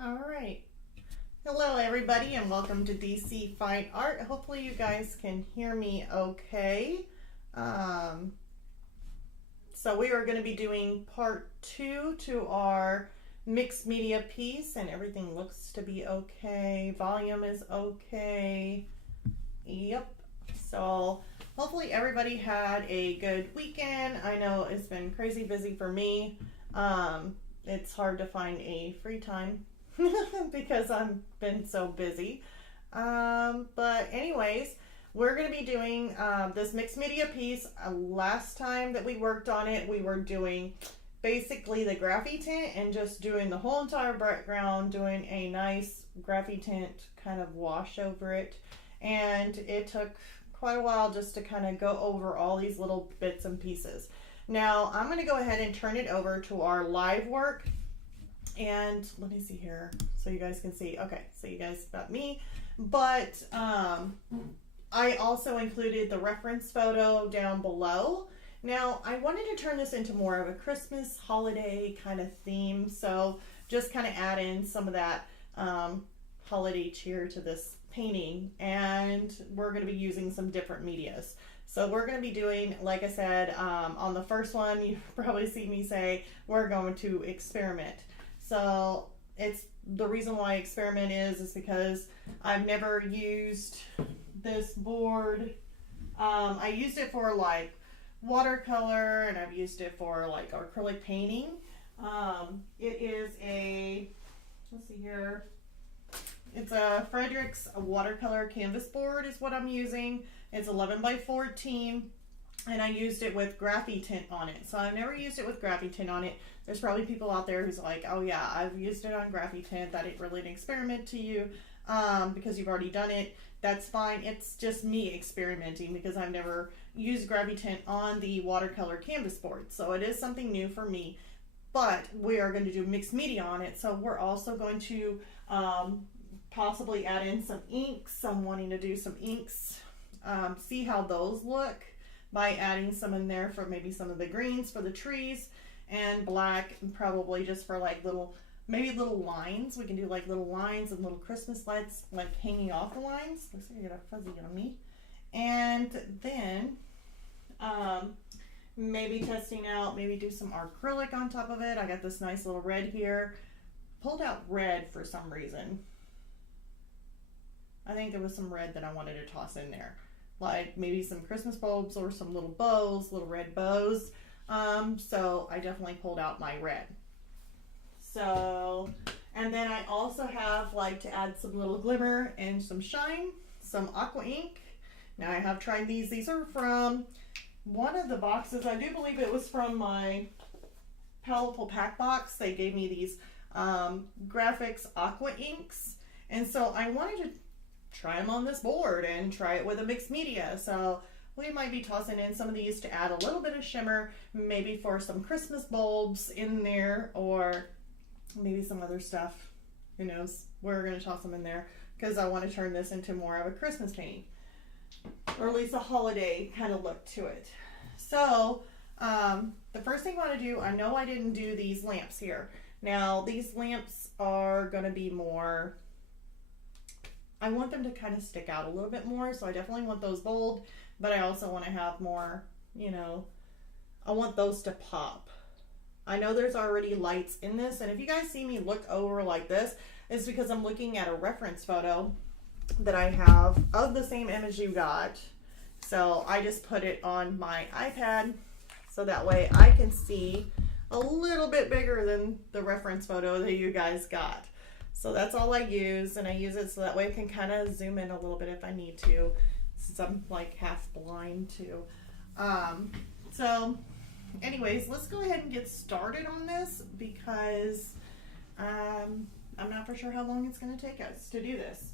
All right. Hello, everybody, and welcome to DC Fine Art. Hopefully, you guys can hear me okay. Um, so we are going to be doing part 2 to our mixed media piece, and everything looks to be okay. Volume is okay. Yep. So hopefully everybody had a good weekend. I know it's been crazy busy for me. It's hard to find a free time because I've been so busy. But anyways, we're going to be doing this mixed media piece. Last time that we worked on it, we were doing basically the Graphitint and just doing the whole entire background, doing a nice Graphitint kind of wash over it. And it took quite a while just to kind of go over all these little bits and pieces. Now I'm going to go ahead and turn it over to our live work. And let me see here so you guys can see. Okay, so you guys got me. But I also included the reference photo down below. Now, I wanted to turn this into more of a Christmas holiday kind of theme. So just kind of add in some of that holiday cheer to this painting. And we're going to be using some different medias. So we're going to be doing, like I said, on the first one, you probably see me say, we're going to experiment. So it's the reason why experiment is because I've never used this board. I used it for like watercolor, and I've used it for like acrylic painting. It is a, let's see here, it's a Frederick's watercolor canvas board is what I'm using. It's 11 by 14. And I used it with Graphitint on it. So I've never used it with Graphitint on it. There's probably people out there who's like, oh yeah, I've used it on Graphitint. That ain't really an experiment to you because you've already done it. That's fine. It's just me experimenting because I've never used Graphitint on the watercolor canvas board. So it is something new for me. But we are going to do mixed media on it. So we're also going to possibly add in some inks. I'm wanting to do some inks. See how those look by adding some in there for maybe some of the greens for the trees, and black and probably just for like little, maybe little lines. We can do like little lines and little Christmas lights like hanging off the lines. Looks like I got a fuzzy on me. And then maybe testing out, maybe do some acrylic on top of it. I got this nice little red here. Pulled out red for some reason. I think there was some red that I wanted to toss in there. Like maybe some Christmas bulbs or some little bows, little red bows. So I definitely pulled out my red. So, and then I also have like to add some little glimmer and some shine, some aqua ink. Now I have tried these. These are from one of the boxes. I do believe it was from my Powerful Pack box. They gave me these graphics aqua inks. And so I wanted to try them on this board and try it with a mixed media. So we might be tossing in some of these to add a little bit of shimmer, maybe for some Christmas bulbs in there, or maybe some other stuff. Who knows? We're going to toss them in there because I want to turn this into more of a Christmas painting, or at least a holiday kind of look to it. So the first thing I want to do, I know I didn't do these lamps here. Now these lamps are going to be more, I want them to kind of stick out a little bit more, so I definitely want those bold, but I also want to have more, you know, I want those to pop. I know there's already lights in this, and if you guys see me look over like this, it's because I'm looking at a reference photo that I have of the same image you got. So I just put it on my iPad so that way I can see a little bit bigger than the reference photo that you guys got. So that's all I use, and I use it so that way I can kind of zoom in a little bit if I need to, since I'm like half blind too. So anyways, let's go ahead and get started on this because I'm not for sure how long it's going to take us to do this.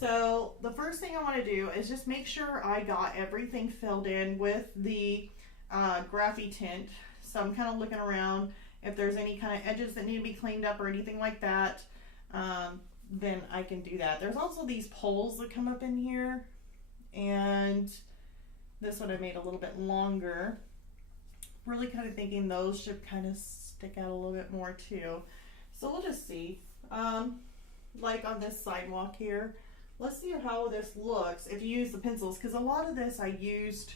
So the first thing I want to do is just make sure I got everything filled in with the Graphitint. So I'm kind of looking around if there's any kind of edges that need to be cleaned up or anything like that. Then I can do that. There's also these poles that come up in here, and this one I made a little bit longer. Really kind of thinking those should kind of stick out a little bit more too. So we'll just see. like on this sidewalk here. Let's see how this looks if you use the pencils, because a lot of this I used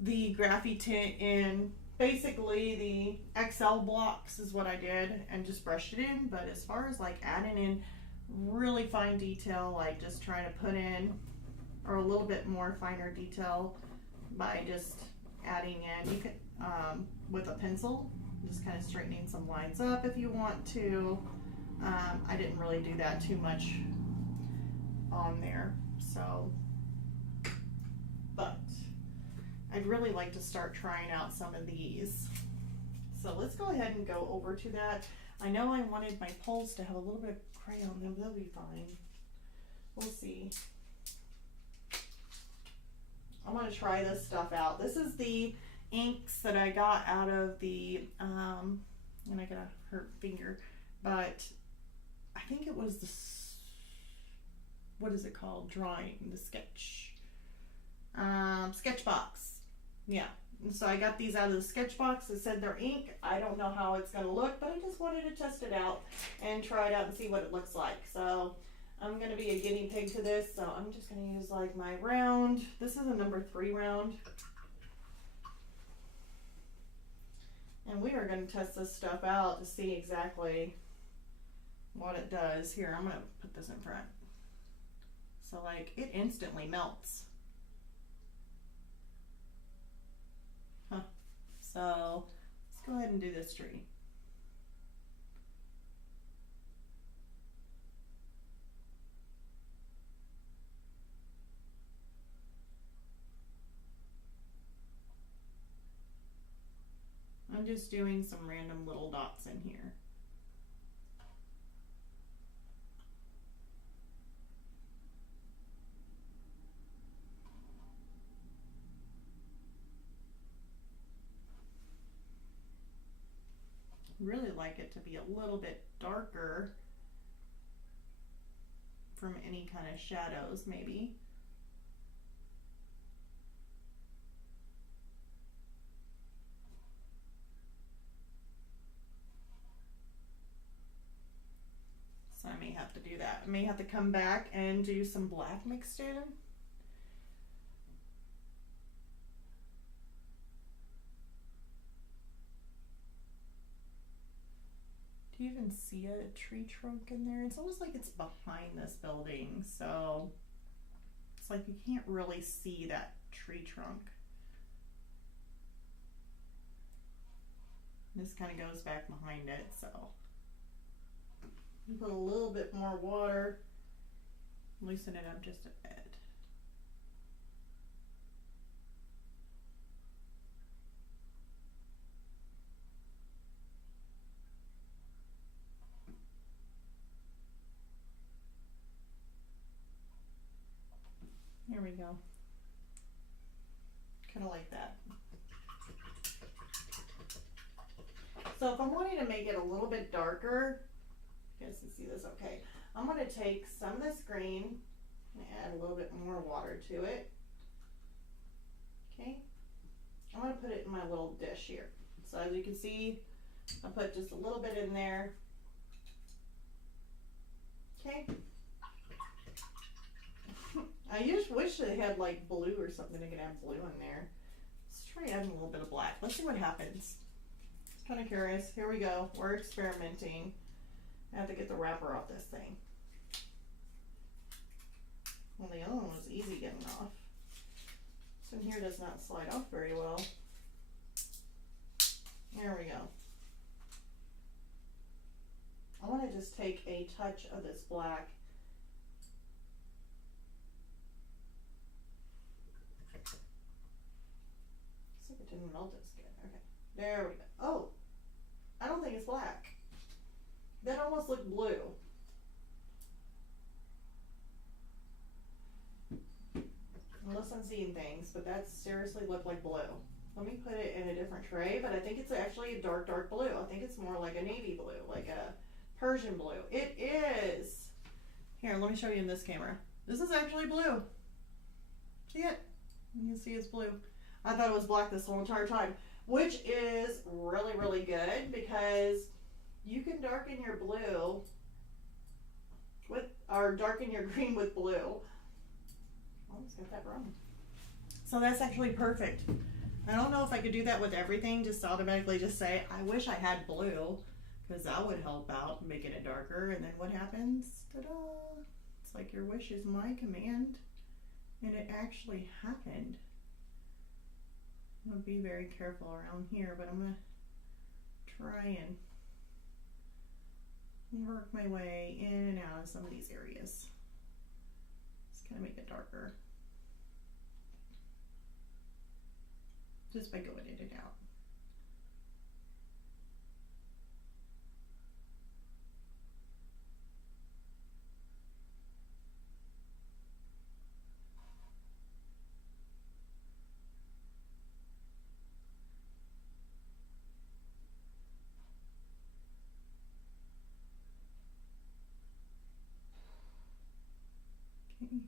the Graphitint in basically the XL blocks is what I did and just brushed it in. But as far as like adding in really fine detail, like just trying to put in or a little bit more finer detail by just adding in, you can with a pencil, just kind of straightening some lines up if you want to. I didn't really do that too much on there, so, but I'd really like to start trying out some of these. So let's go ahead and go over to that. I know I wanted my poles to have a little bit of crayon on them. They'll be fine. We'll see. I'm going to try this stuff out. This is the inks that I got out of the, and I got a hurt finger, but I think it was the, what is it called? Drawing, the sketch, sketch box. Yeah. And so I got these out of the sketch box. It said they're ink. I don't know how it's going to look, but I just wanted to test it out and try it out and see what it looks like. So I'm going to be a guinea pig to this. So I'm just going to use like my round. This is a number 3 round. And we are going to test this stuff out to see exactly what it does. Here, I'm going to put this in front. So like it instantly melts. Huh. So let's go ahead and do this tree. I'm just doing some random little dots in here. Really like it to be a little bit darker from any kind of shadows, maybe. So I may have to do that. I may have to come back and do some black mixed in. Do you even see a tree trunk in there? It's almost like it's behind this building, so it's like you can't really see that tree trunk. This kind of goes back behind it, so put a little bit more water, loosen it up just a bit. There we go. Kind of like that. So if I'm wanting to make it a little bit darker, you guys can see this okay. I'm going to take some of this green and add a little bit more water to it. Okay. I'm going to put it in my little dish here. So as you can see, I put just a little bit in there. Okay. I just wish they had like blue or something. I could add blue in there. Let's try adding a little bit of black. Let's see what happens. Kind of curious. Here we go. We're experimenting. I have to get the wrapper off this thing. Well, the other one was easy getting off. This one here does not slide off very well. There we go. I want to just take a touch of this black. Looks like it didn't melt as good. Okay. There we go. Oh, I don't think it's black. That almost looked blue. Unless I'm seeing things, but that seriously looked like blue. Let me put it in a different tray, but I think it's actually a dark, dark blue. I think it's more like a navy blue, like a Persian blue. It is. Here, let me show you in this camera. This is actually blue. See it? You can see it's blue. I thought it was black this whole entire time, which is really, really good because you can darken your blue with, or darken your green with blue. Almost got that wrong. So that's actually perfect. I don't know if I could do that with everything, just automatically just say, I wish I had blue, because that would help out making it darker. And then what happens? Ta-da! It's like your wish is my command, and it actually happened. I'm going to be very careful around here, but I'm going to try and work my way in and out of some of these areas. Just kind of make it darker. Just by going in and out. Okay.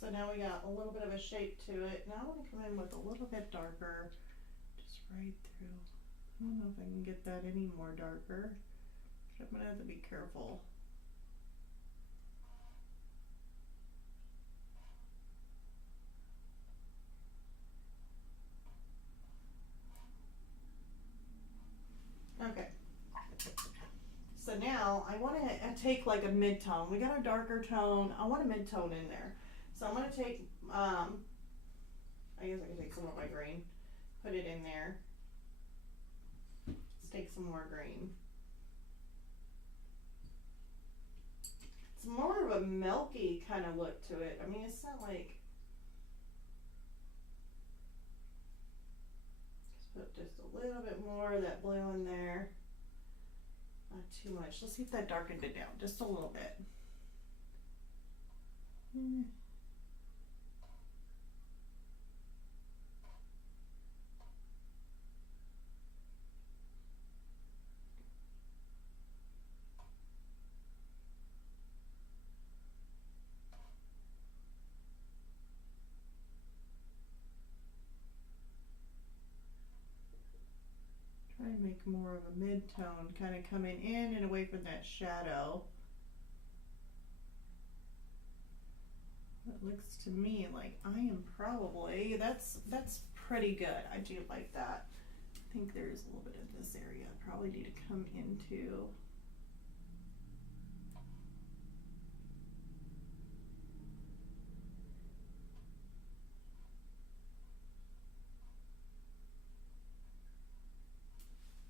So now we got a little bit of a shape to it. Now I want to come in with a little bit darker, just right through. I don't know if I can get that any more darker, but I'm going to have to be careful. Okay. So now I want to take like a mid-tone. We got a darker tone. I want a mid-tone in there. So I'm going to take, I guess I can take some of my green, put it in there. Let's take some more green. It's more of a milky kind of look to it. I mean, it's not like, let's put just a little bit more of that blue in there. Not too much. Let's see if that darkened it down just a little bit. Try and make more of a mid-tone, kind of coming in and away from that shadow. It looks to me like I am probably, that's pretty good. I do like that. I think there's a little bit of this area I probably need to come into.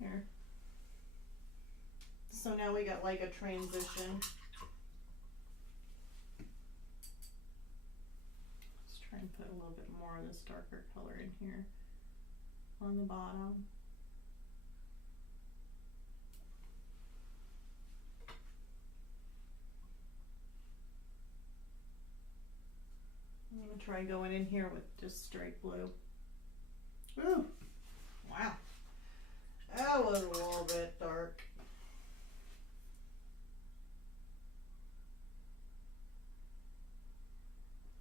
Here. So now we got like a transition. Let's try and put a little bit more of this darker color in here on the bottom. I'm going to try going in here with just straight blue. Ooh, wow. That was a little bit dark.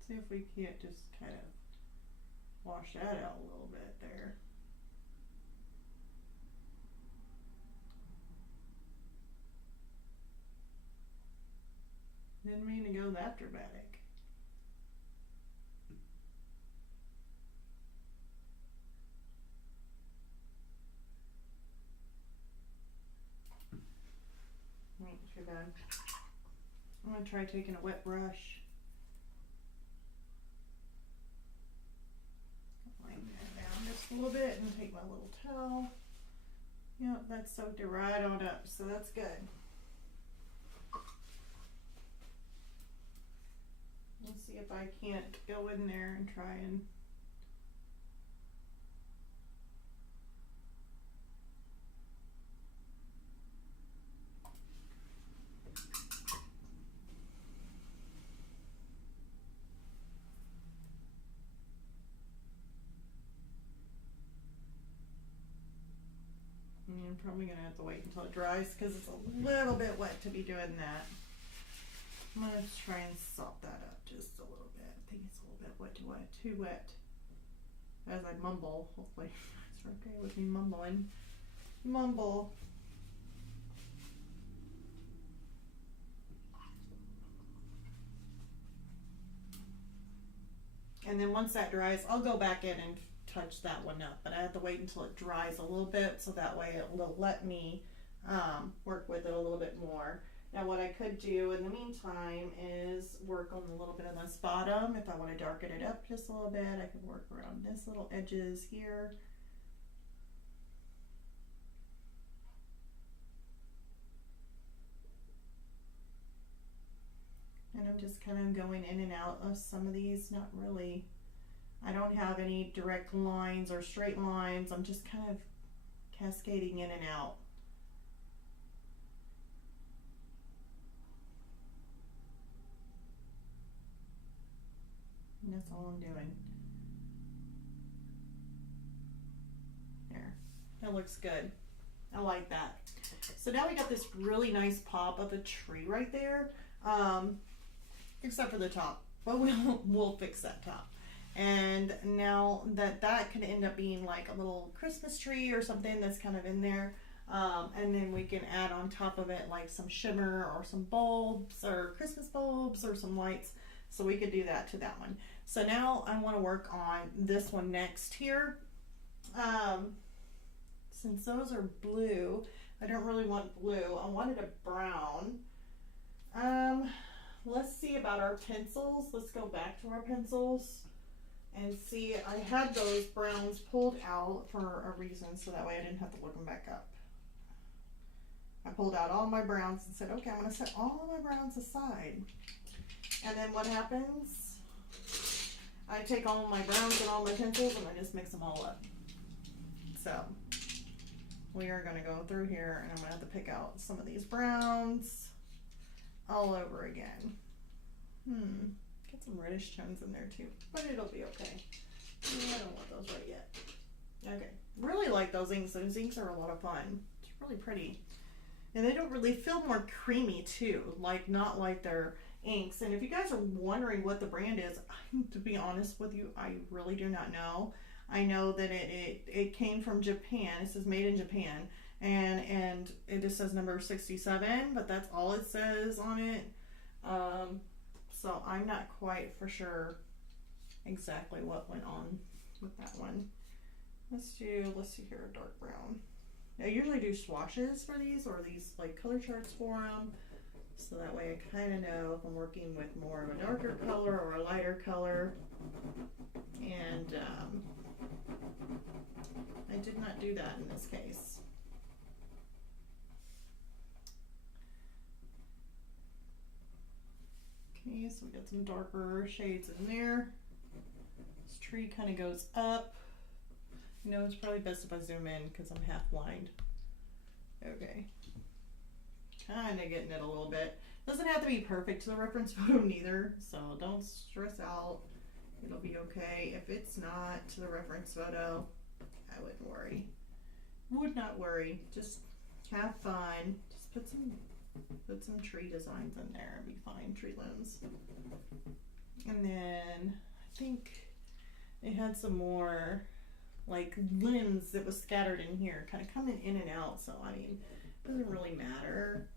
See if we can't just kind of wash that out a little bit there. Didn't mean to go that dramatic. Not too bad. I'm going to try taking a wet brush. Line that down just a little bit and take my little towel. Yep, that's soaked it right on up, so that's good. Let's see if I can't go in there and try and I'm probably going to have to wait until it dries because it's a little bit wet to be doing that. I'm going to try and salt that up just a little bit. I think it's a little bit wet, too wet. As I mumble, hopefully it's okay with me mumbling. Mumble. And then once that dries, I'll go back in and touch that one up. But I have to wait until it dries a little bit, so that way it will let me work with it a little bit more. Now what I could do in the meantime is work on a little bit of this bottom. If I want to darken it up just a little bit, I can work around this little edges here. And I'm just kind of going in and out of some of these, not really, I don't have any direct lines or straight lines. I'm just kind of cascading in and out. And that's all I'm doing. There, that looks good. I like that. So now we got this really nice pop of a tree right there. Except for the top, but we'll fix that top. And now that could end up being like a little Christmas tree or something that's kind of in there. And then we can add on top of it like some shimmer or some bulbs or Christmas bulbs or some lights. So we could do that to that one. So now I want to work on this one next here. Since those are blue, I don't really want blue. I wanted a brown. Let's see about our pencils. Let's go back to our pencils and see. I had those browns pulled out for a reason, so that way I didn't have to look them back up. I pulled out all my browns and said, okay, I'm going to set all of my browns aside. And then what happens? I take all of my browns and all my pencils and I just mix them all up. So we are going to go through here and I'm going to have to pick out some of these browns all over again. Get some reddish tones in there too, but it'll be okay. I don't want those right yet. Okay, really like those inks. Those inks are a lot of fun. It's really pretty. And they don't really feel more creamy too, like not like their inks. And if you guys are wondering what the brand is, to be honest with you, I really do not know. I know that it came from Japan. It says made in Japan. And it just says number 67, but that's all it says on it. So I'm not quite for sure exactly what went on with that one. Let's see here, a dark brown. I usually do swatches for these, or these like color charts for them. So that way I kind of know if I'm working with more of a darker color or a lighter color. And I did not do that in this case. Okay, so we got some darker shades in there. This tree kind of goes up. You know, it's probably best if I zoom in because I'm half blind. Okay. Kind of getting it a little bit. Doesn't have to be perfect to the reference photo neither, so don't stress out. It'll be okay. If it's not to the reference photo, I wouldn't worry. Would not worry. Just have fun. Just put some tree designs in there and be fine. Tree limbs. And then I think it had some more like limbs that was scattered in here, kind of coming in and out. So I mean, it doesn't really matter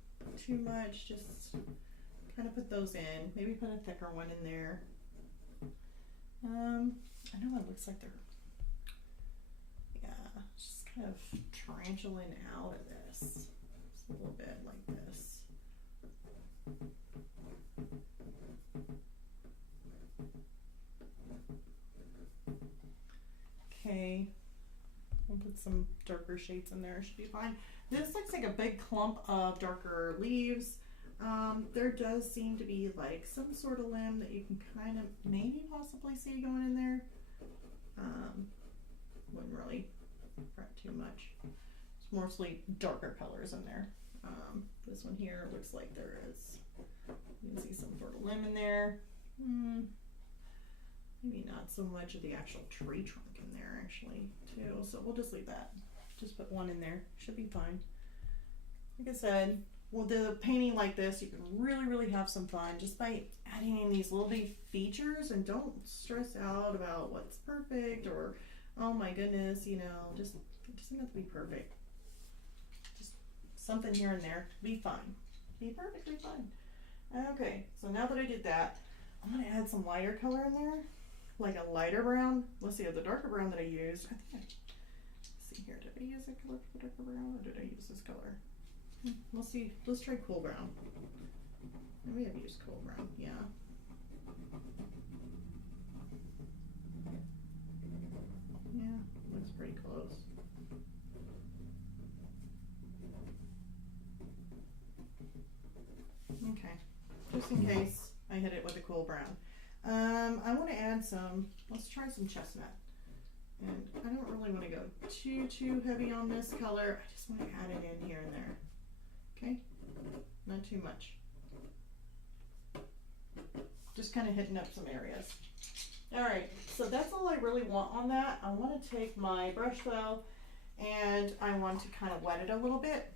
too much. Just kind of put those in. Maybe put a thicker one in there. I know it looks like they're, yeah, just kind of tarantuling out of this. Just a little bit like this. Okay, we'll put some darker shades in there, should be fine. This looks like a big clump of darker leaves. There does seem to be like some sort of limb that you can kind of maybe possibly see going in there. Wouldn't really fret too much. It's mostly darker colors in there. This one here looks like there is, you can see some sort of limb in there. Maybe not so much of the actual tree trunk in there actually too, so we'll just leave that. Just put one in there, should be fine. Like I said, with the painting like this, you can really have some fun just by adding in these little bitty features, and don't stress out about what's perfect or, oh my goodness, you know, just it doesn't have to be perfect. Just something here and there, be fine. Be perfectly fine. Okay, so now that I did that, I'm gonna add some lighter color in there, like a lighter brown. Let's see, the darker brown that I used, let's see here, did I use that color for the darker brown, or did I use this color? Let's see, let's try cool brown. Maybe I've used cool brown, yeah. Yeah, looks pretty close. Okay, just in case I hit it with a cool brown. I want to add some, let's try some chestnut. And I don't really want to go too heavy on this color. I just want to add it in here and there. Okay, not too much. Just kind of hitting up some areas. All right, so that's all I really want on that. I want to take my brush though, and I want to kind of wet it a little bit.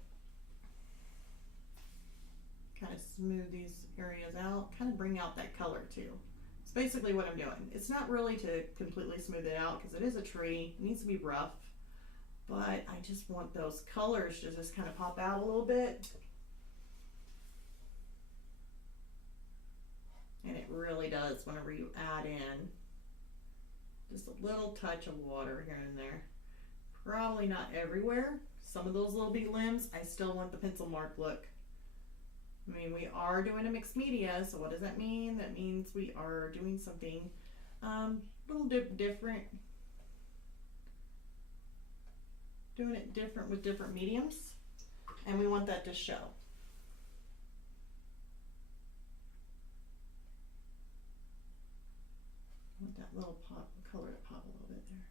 Kind of smooth these areas out, kind of bring out that color too. It's basically what I'm doing. It's not really to completely smooth it out because it is a tree, it needs to be rough, but I just want those colors to just kind of pop out a little bit. And it really does whenever you add in just a little touch of water here and there. Probably not everywhere. Some of those little bitty limbs, I still want the pencil mark look. I mean, we are doing a mixed media, so what does that mean? That means we are doing something a little different. Doing it different with different mediums, and we want that to show. I want that little pop color to pop a little bit there.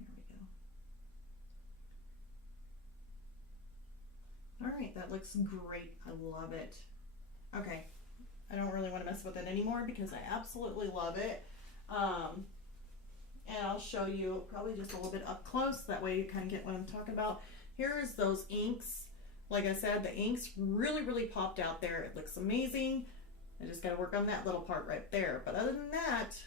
There we go. All right, that looks great. I love it. Okay, I don't really want to mess with it anymore because I absolutely love it. And I'll show you probably just a little bit up close. That way you kind of get what I'm talking about. Here's those inks. Like I said, the inks really popped out there. It looks amazing. I just got to work on that little part right there. But other than that,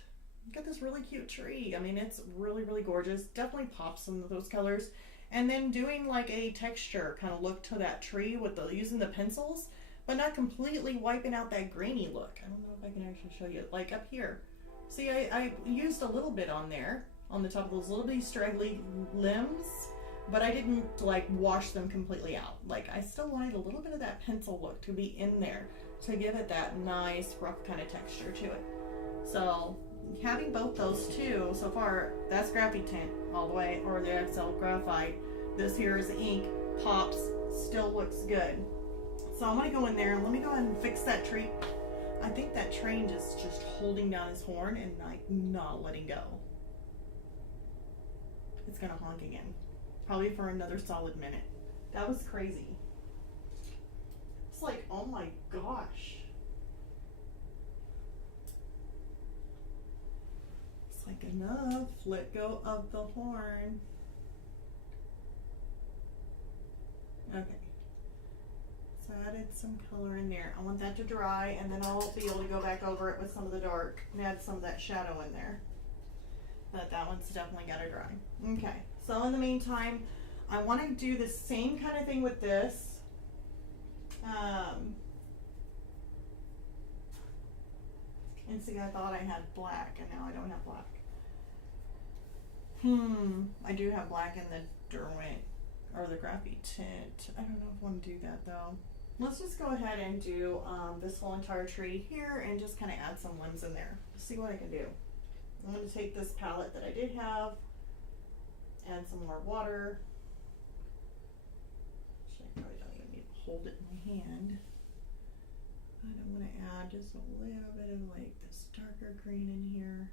you got this really cute tree. I mean, it's really gorgeous. Definitely pops some of those colors. And then doing like a texture kind of look to that tree with using the pencils, but not completely wiping out that grainy look. I don't know if I can actually show you, like up here. See, I used a little bit on there, on the top of those little bitty straggly limbs, but I didn't like wash them completely out. Like I still wanted a little bit of that pencil look to be in there to give it that nice rough kind of texture to it. So having both those two, so far that's Graphitint all the way, or the XL Graphite. This here is the ink, pops, still looks good. So I'm gonna go in there and let me go ahead and fix that tree. I think that train is just holding down his horn and like not letting go. It's gonna honk again, probably for another solid minute. That was crazy. It's like, oh my gosh. It's like, enough, let go of the horn. Okay. So I added some color in there. I want that to dry, and then I'll be able to go back over it with some of the dark and add some of that shadow in there. But that one's definitely got to dry. Okay, so in the meantime, I want to do the same kind of thing with this. And see, I thought I had black, and now I don't have black. I do have black in the Derwent, or the Graphitint. I don't know if I want to do that though. Let's just go ahead and do this whole entire tree here and just kind of add some limbs in there. See what I can do. I'm going to take this palette that I did have, add some more water. Actually, I probably don't even need to hold it in my hand. But I'm going to add just a little bit of like this darker green in here.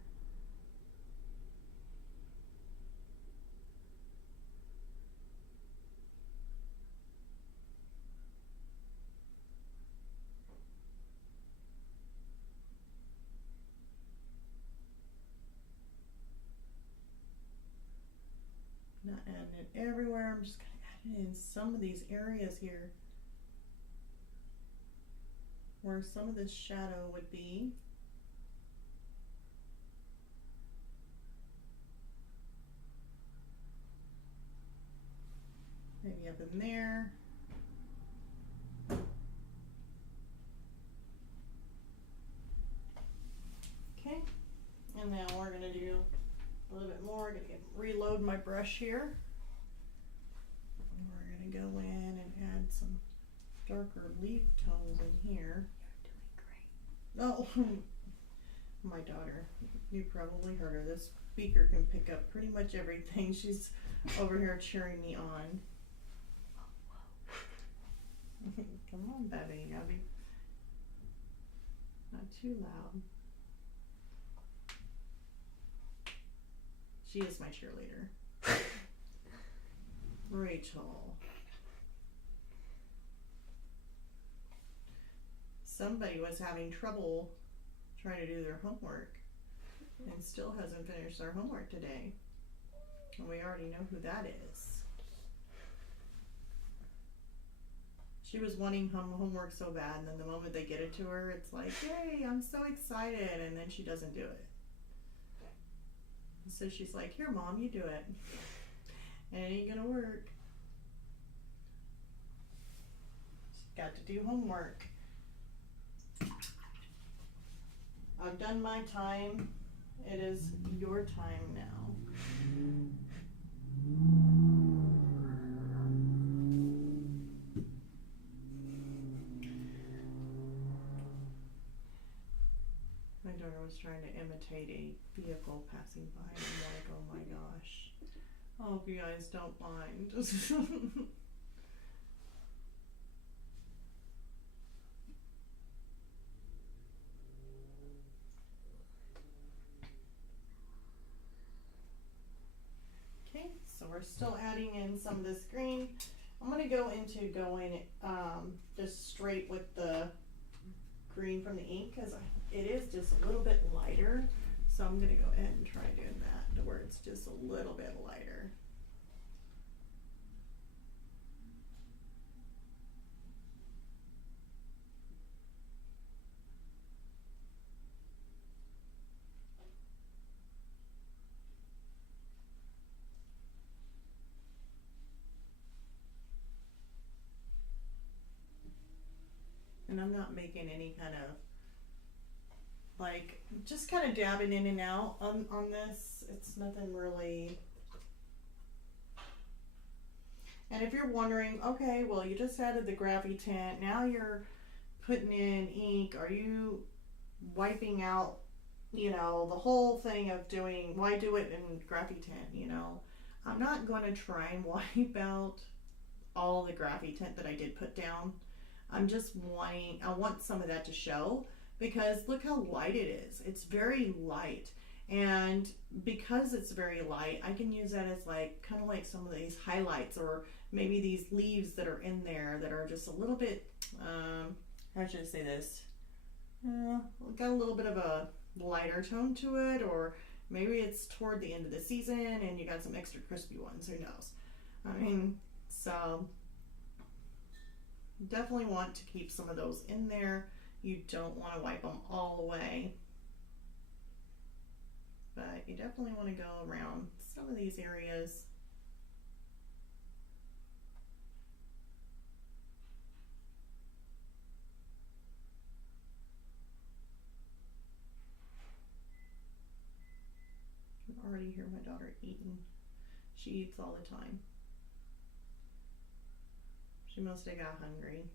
Not adding it everywhere, I'm just kind of adding it in some of these areas here. where some of this shadow would be. Maybe up in there. Okay, and now we're going to do a little bit more. I'm going to reload my brush here. And we're going to go in and add some darker leaf tones in here. You're doing great. Oh, my daughter, you probably heard her. This speaker can pick up pretty much everything. She's over here cheering me on. Come on, Bevy, you gotta be not too loud. She is my cheerleader. Rachel. Somebody was having trouble trying to do their homework and still hasn't finished their homework today. And we already know who that is. She was wanting homework so bad, and then the moment they get it to her, it's like, yay, I'm so excited, and then she doesn't do it. So she's like, here, Mom, you do it. And it ain't gonna work. She's got to do homework. I've done my time. It is your time now. My daughter was trying to imitate a vehicle passing by, and I'm like, oh my gosh. I hope you guys don't mind. Okay, so we're still adding in some of this green. I'm going to go into just straight with the green from the ink because it is just a little bit lighter. So I'm going to go ahead and try doing that to where it's just a little bit lighter. And I'm not making any kind of like, just kind of dabbing in and out on this. It's nothing really. And if you're wondering, okay, well, you just added the Graphitint, now you're putting in ink, are you wiping out, you know, the whole thing of doing, why do it in Graphitint, you know? I'm not going to try and wipe out all the Graphitint that I did put down. I'm just wanting, I want some of that to show because look how light it is. It's very light. And because it's very light, I can use that as like, kind of like some of these highlights or maybe these leaves that are in there that are just a little bit, how should I say this? Got a little bit of a lighter tone to it, or maybe it's toward the end of the season and you got some extra crispy ones, who knows? I mean, so definitely want to keep some of those in there. You don't want to wipe them all away, but you definitely want to go around some of these areas. I can already hear my daughter eating. She eats all the time. She must have got hungry.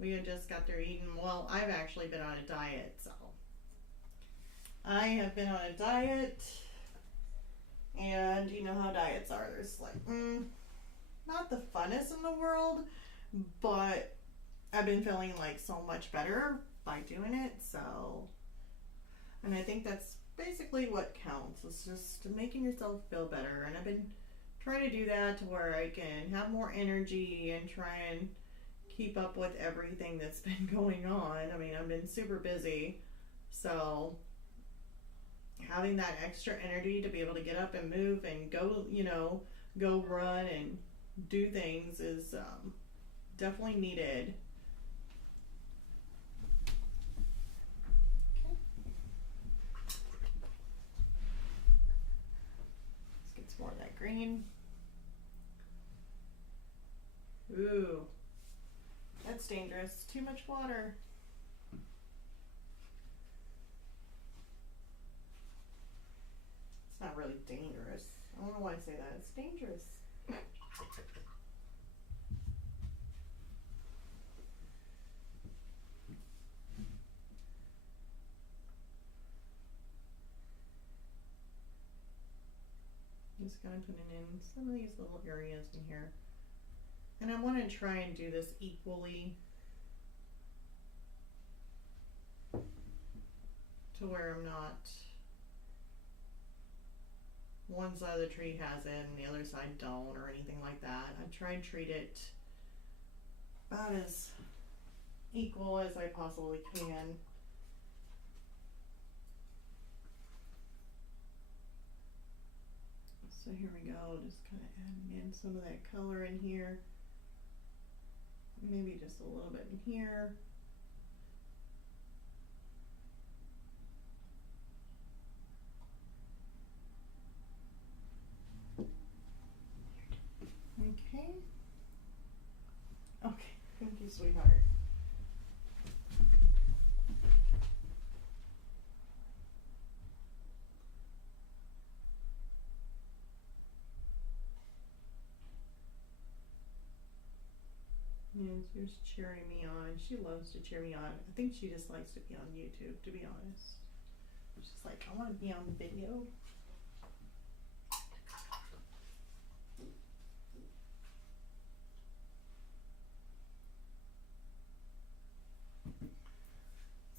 We had just got through eating. Well, I've actually been on a diet, so I have been on a diet, and you know how diets are. There's like, not the funnest in the world, but I've been feeling like so much better by doing it, so, and I think that's basically what counts. It's just making yourself feel better, and I've been trying to do that to where I can have more energy and try and keep up with everything that's been going on. I mean, I've been super busy, so having that extra energy to be able to get up and move and go, you know, go run and do things is definitely needed. Some more of that green. Ooh, that's dangerous. Too much water. It's not really dangerous. I don't know why I say that. It's dangerous. Just kind of putting in some of these little areas in here. And I want to try and do this equally to where I'm not, one side of the tree has it and the other side don't, or anything like that. I try and treat it about as equal as I possibly can. So here we go, just kind of adding in some of that color in here. Maybe just a little bit in here. Okay. Okay, thank you, sweetheart. Yeah, she's cheering me on. She loves to cheer me on. I think she just likes to be on YouTube, to be honest. She's like, I want to be on the video.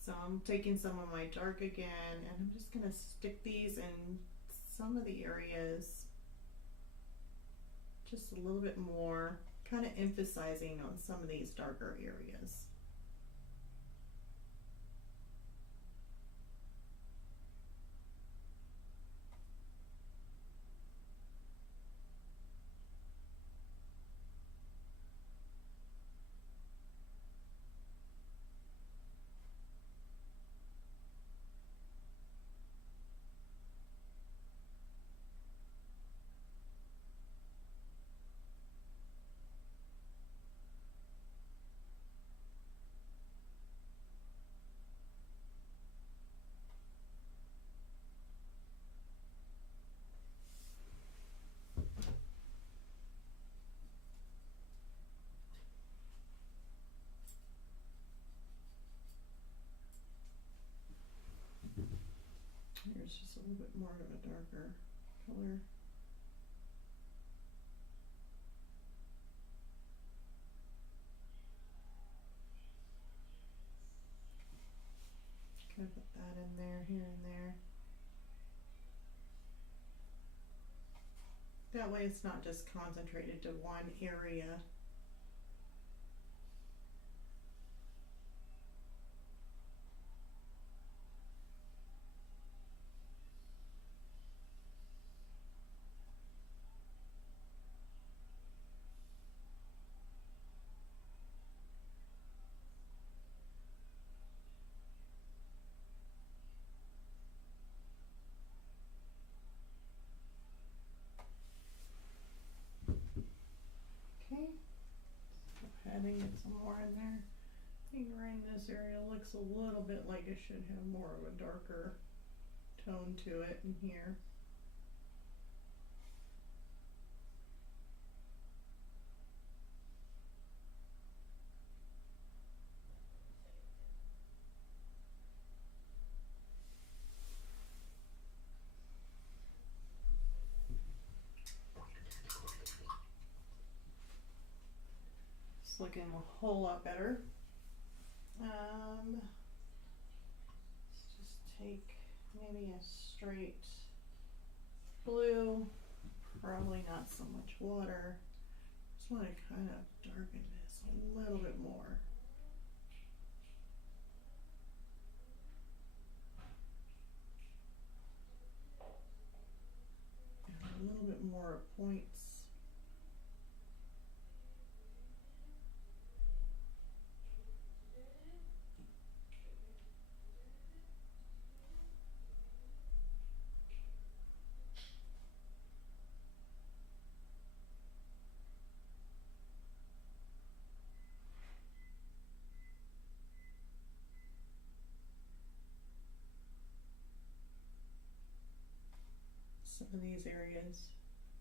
So I'm taking some of my dark again, and I'm just going to stick these in some of the areas just a little bit more, kind of emphasizing on some of these darker areas. Here's just a little bit more of a darker color. Kind of put that in there, here and there. That way it's not just concentrated to one area. Okay, go ahead and get some more in there. I think right in this area looks a little bit like it should have more of a darker tone to it in here. It's looking a whole lot better. Let's just take maybe a straight blue, probably not so much water. Just want to kind of darken this a little bit more. And a little bit more points. in these areas.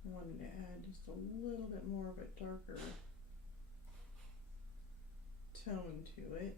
I wanted to add just a little bit more of a darker tone to it.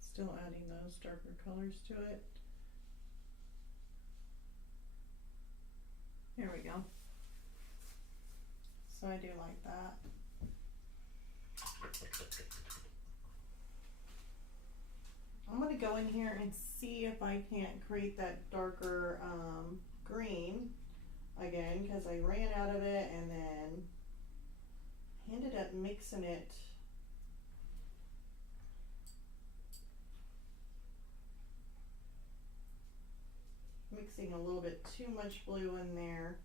Still adding those darker colors to it. There we go. So I do like that. I'm going to go in here and see if I can't create that darker green again, because I ran out of it and then ended up mixing it a little bit too much blue in there.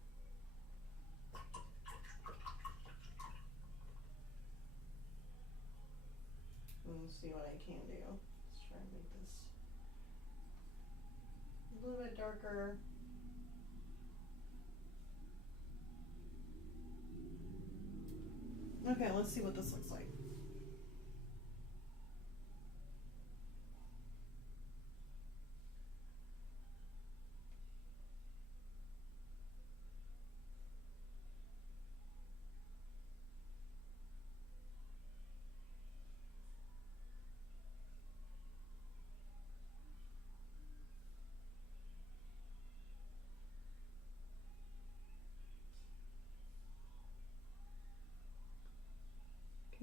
Let's see what I can do. Let's try and make this a little bit darker. Okay, let's see what this looks like.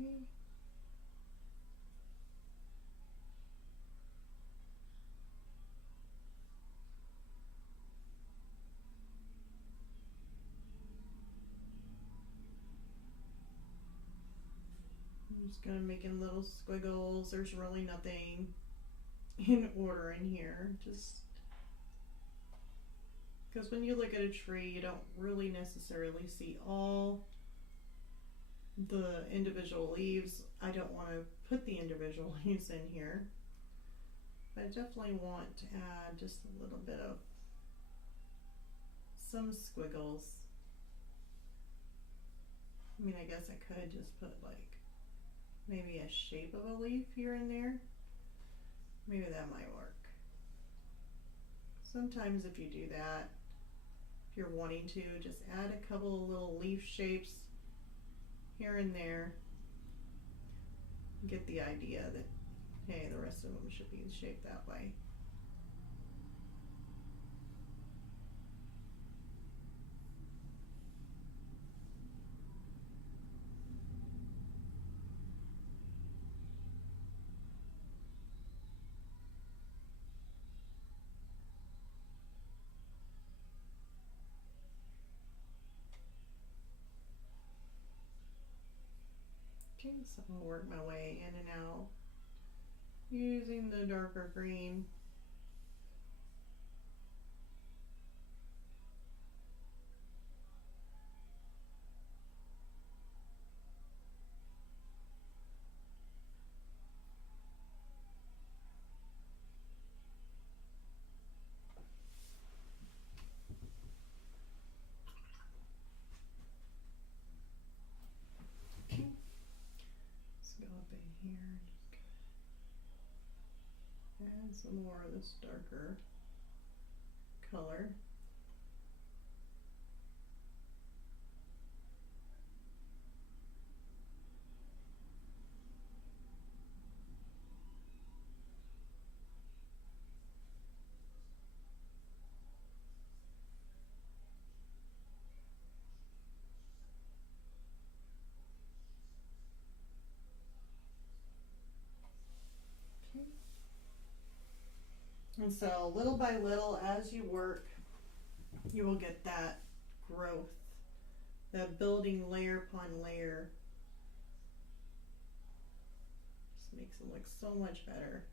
Okay. I'm just kind of making little squiggles. There's really nothing in order in here. Just because when you look at a tree, you don't really necessarily see all the individual leaves. I don't want to put the individual leaves in here, but I definitely want to add just a little bit of some squiggles. I mean, I guess I could just put like maybe a shape of a leaf here and there. Maybe that might work. Sometimes if you do that, if you're wanting to, just add a couple of little leaf shapes here and there. Get the idea that, hey, the rest of them should be shaped that way. Okay, so I'm going to work my way in and out using the darker green. Okay, let's go up in here and just add some more of this darker color. And so little by little, as you work, you will get that growth, that building layer upon layer. Just makes it look so much better.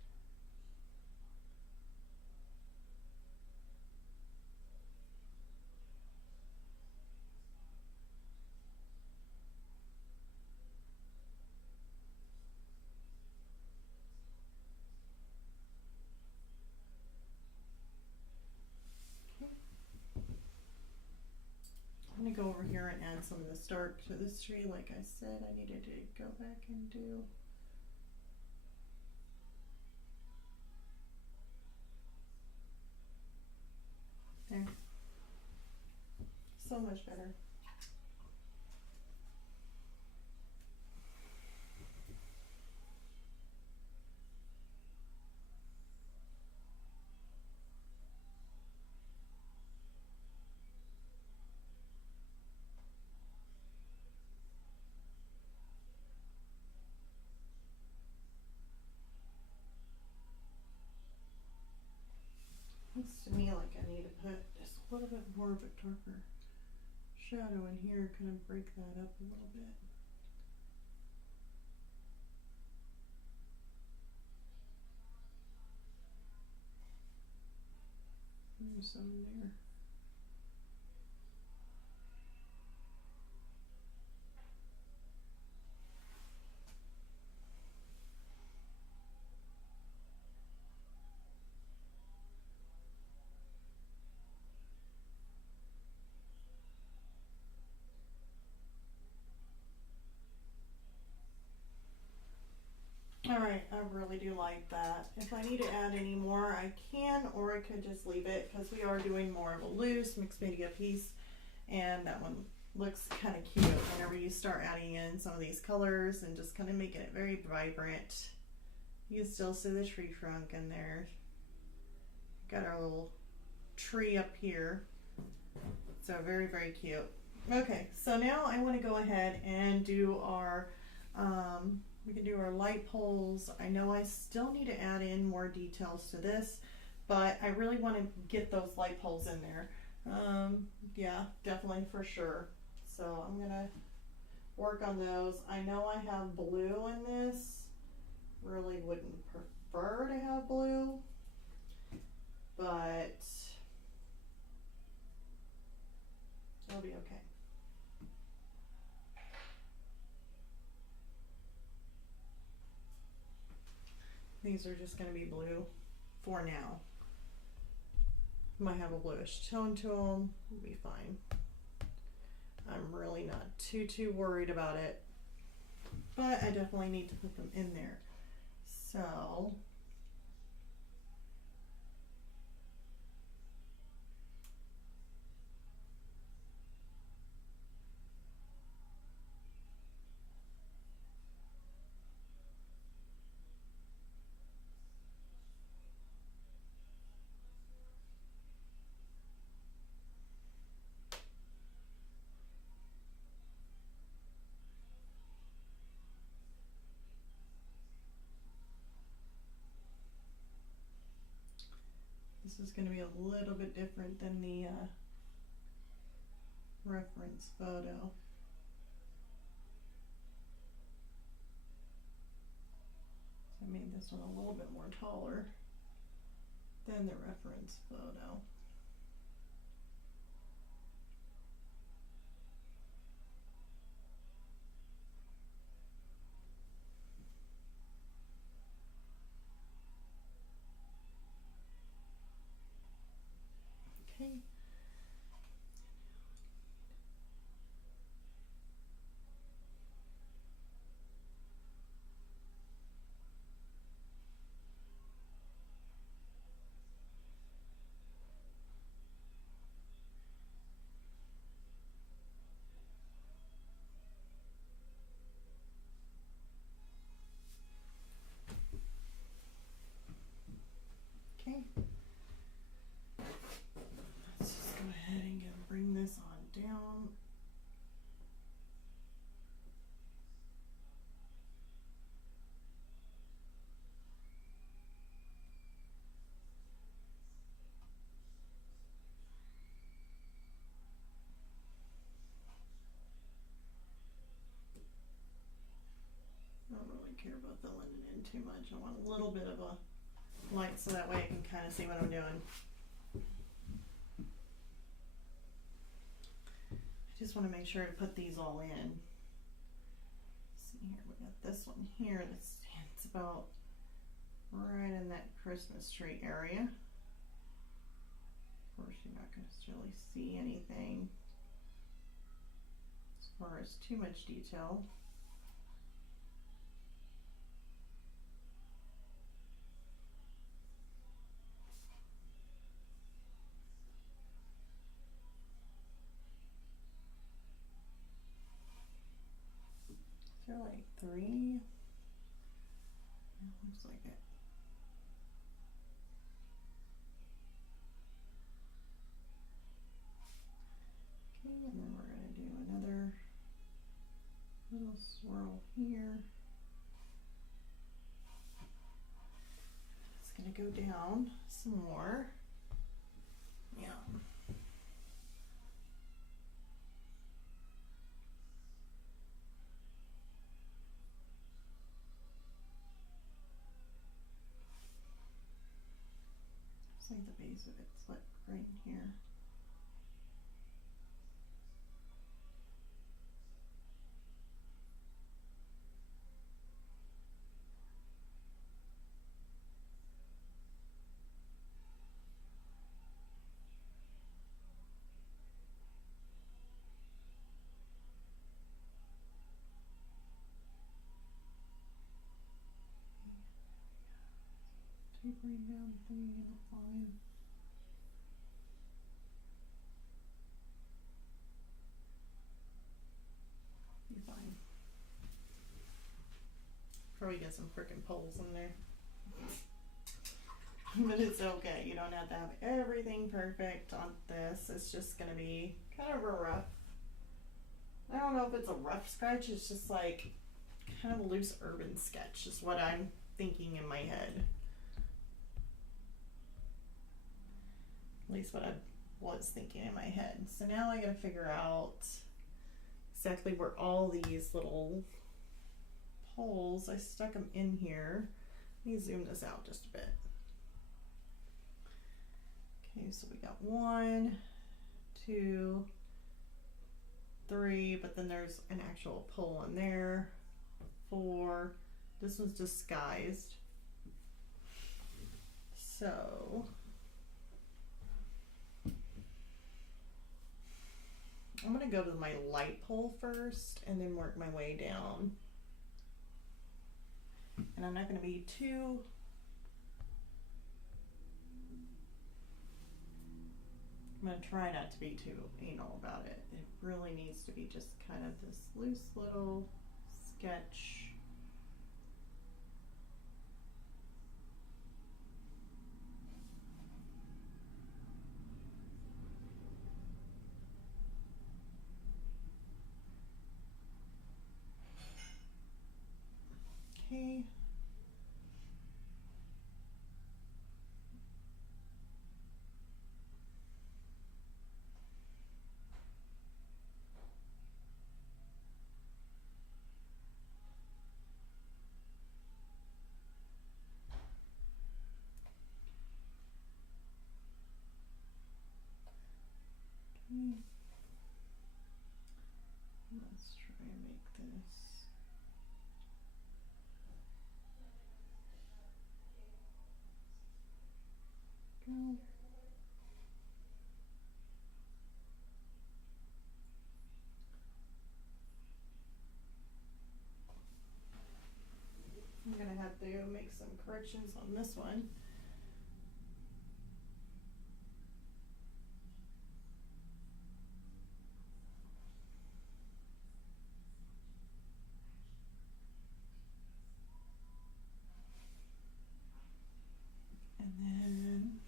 I'm going to go over here and add some of this dark to this tree. Like I said, I needed to go back and do. There. So much better. Looks to me like I need to put just a little bit more of a darker shadow in here, kind of break that up a little bit. There's some there. All right, I really do like that. If I need to add any more, I can, or I could just leave it because we are doing more of a loose mixed media piece, and that one looks kind of cute whenever you start adding in some of these colors and just kind of making it very vibrant. You can still see the tree trunk in there. Got our little tree up here. So very, very cute. Okay, so now I want to go ahead and do our we can do our light poles. I know I still need to add in more details to this, but I really want to get those light poles in there. Yeah, definitely for sure. So I'm gonna work on those. I know I have blue in this. Really wouldn't prefer to have blue, but it'll be okay. These are just going to be blue for now. Might have a bluish tone to them. Will be fine. I'm really not too worried about it, but I definitely need to put them in there. So this is going to be a little bit different than the reference photo. So I made this one a little bit more taller than the reference photo. Okay. Okay. Let's just go ahead and bring this on down. too much. I want a little bit of a light so that way I can kind of see what I'm doing. I just want to make sure to put these all in. Let's see here, we got this one here that stands about right in that Christmas tree area. Of course, you're not going to really see anything as far as too much detail. Is there like 3? It looks like it. Okay, and then we're going to do another little swirl here. It's going to go down some more. Yeah. Looks like the base of it's like right in here. Tapering down thing in the line. Be fine. Probably get some frickin' poles in there. But it's okay. You don't have to have everything perfect on this. It's just gonna be kind of a rough. I don't know if it's a rough sketch. It's just like kind of a loose urban sketch is what I'm thinking in my head. At least what I was thinking in my head. So now I gotta figure out exactly where all these little poles, I stuck them in here. Let me zoom this out just a bit. Okay, so we got 1, 2, 3, but then there's an actual pole in there. 4, this one's disguised. So I'm gonna go to my light pole first and then work my way down. And I'm not gonna be too I'm gonna try not to be too anal about it. It really needs to be just kind of this loose little sketch. Okay. Let's try and make this. Go. I'm gonna have to make some corrections on this one. And then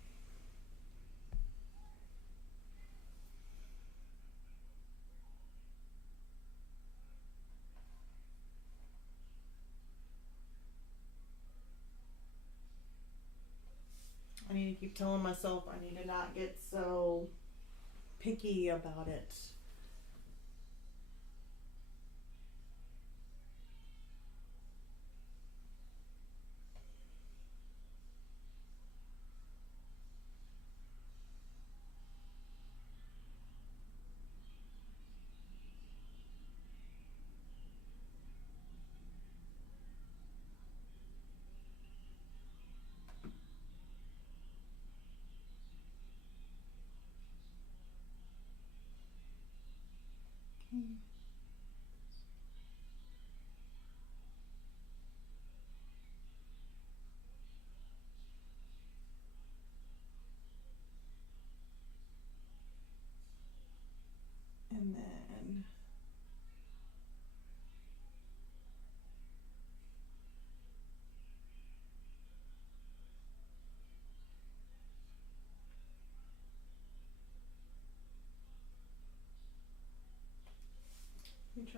I need to keep telling myself I need to not get so picky about it.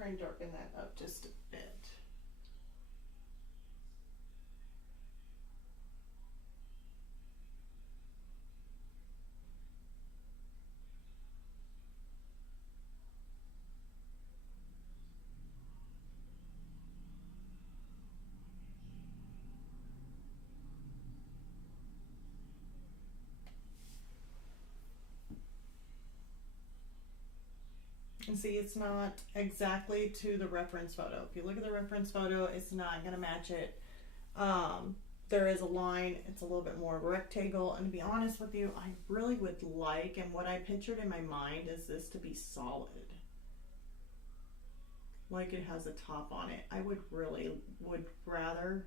try and darken that up just a bit. And see, it's not exactly to the reference photo. If you look at the reference photo, it's not going to match it. There is a line, it's a little bit more rectangle, and to be honest with you, I really would like, and what I pictured in my mind is this to be solid. Like it has a top on it. I would rather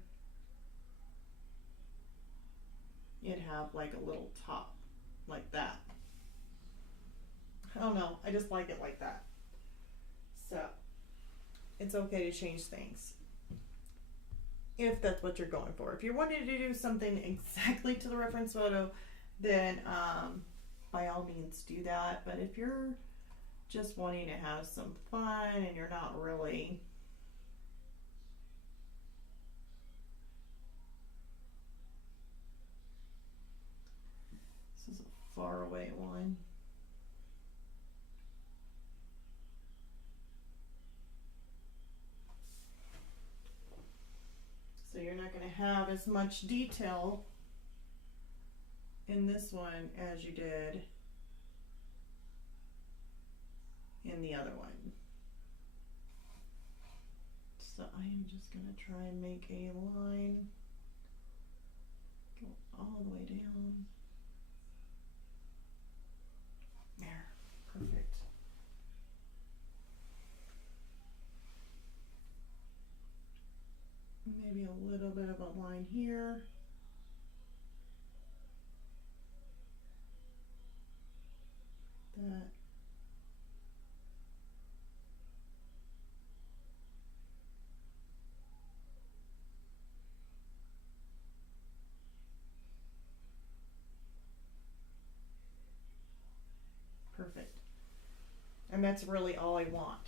it have like a little top, like that. I don't know, I just like it like that. So, it's okay to change things if that's what you're going for. If you're wanting to do something exactly to the reference photo, then by all means do that. But if you're just wanting to have some fun and you're not really this is a far away one. So you're not going to have as much detail in this one as you did in the other one. So I am just going to try and make a line go all the way down. There, perfect. Maybe a little bit of a line here. That. Perfect. And that's really all I want.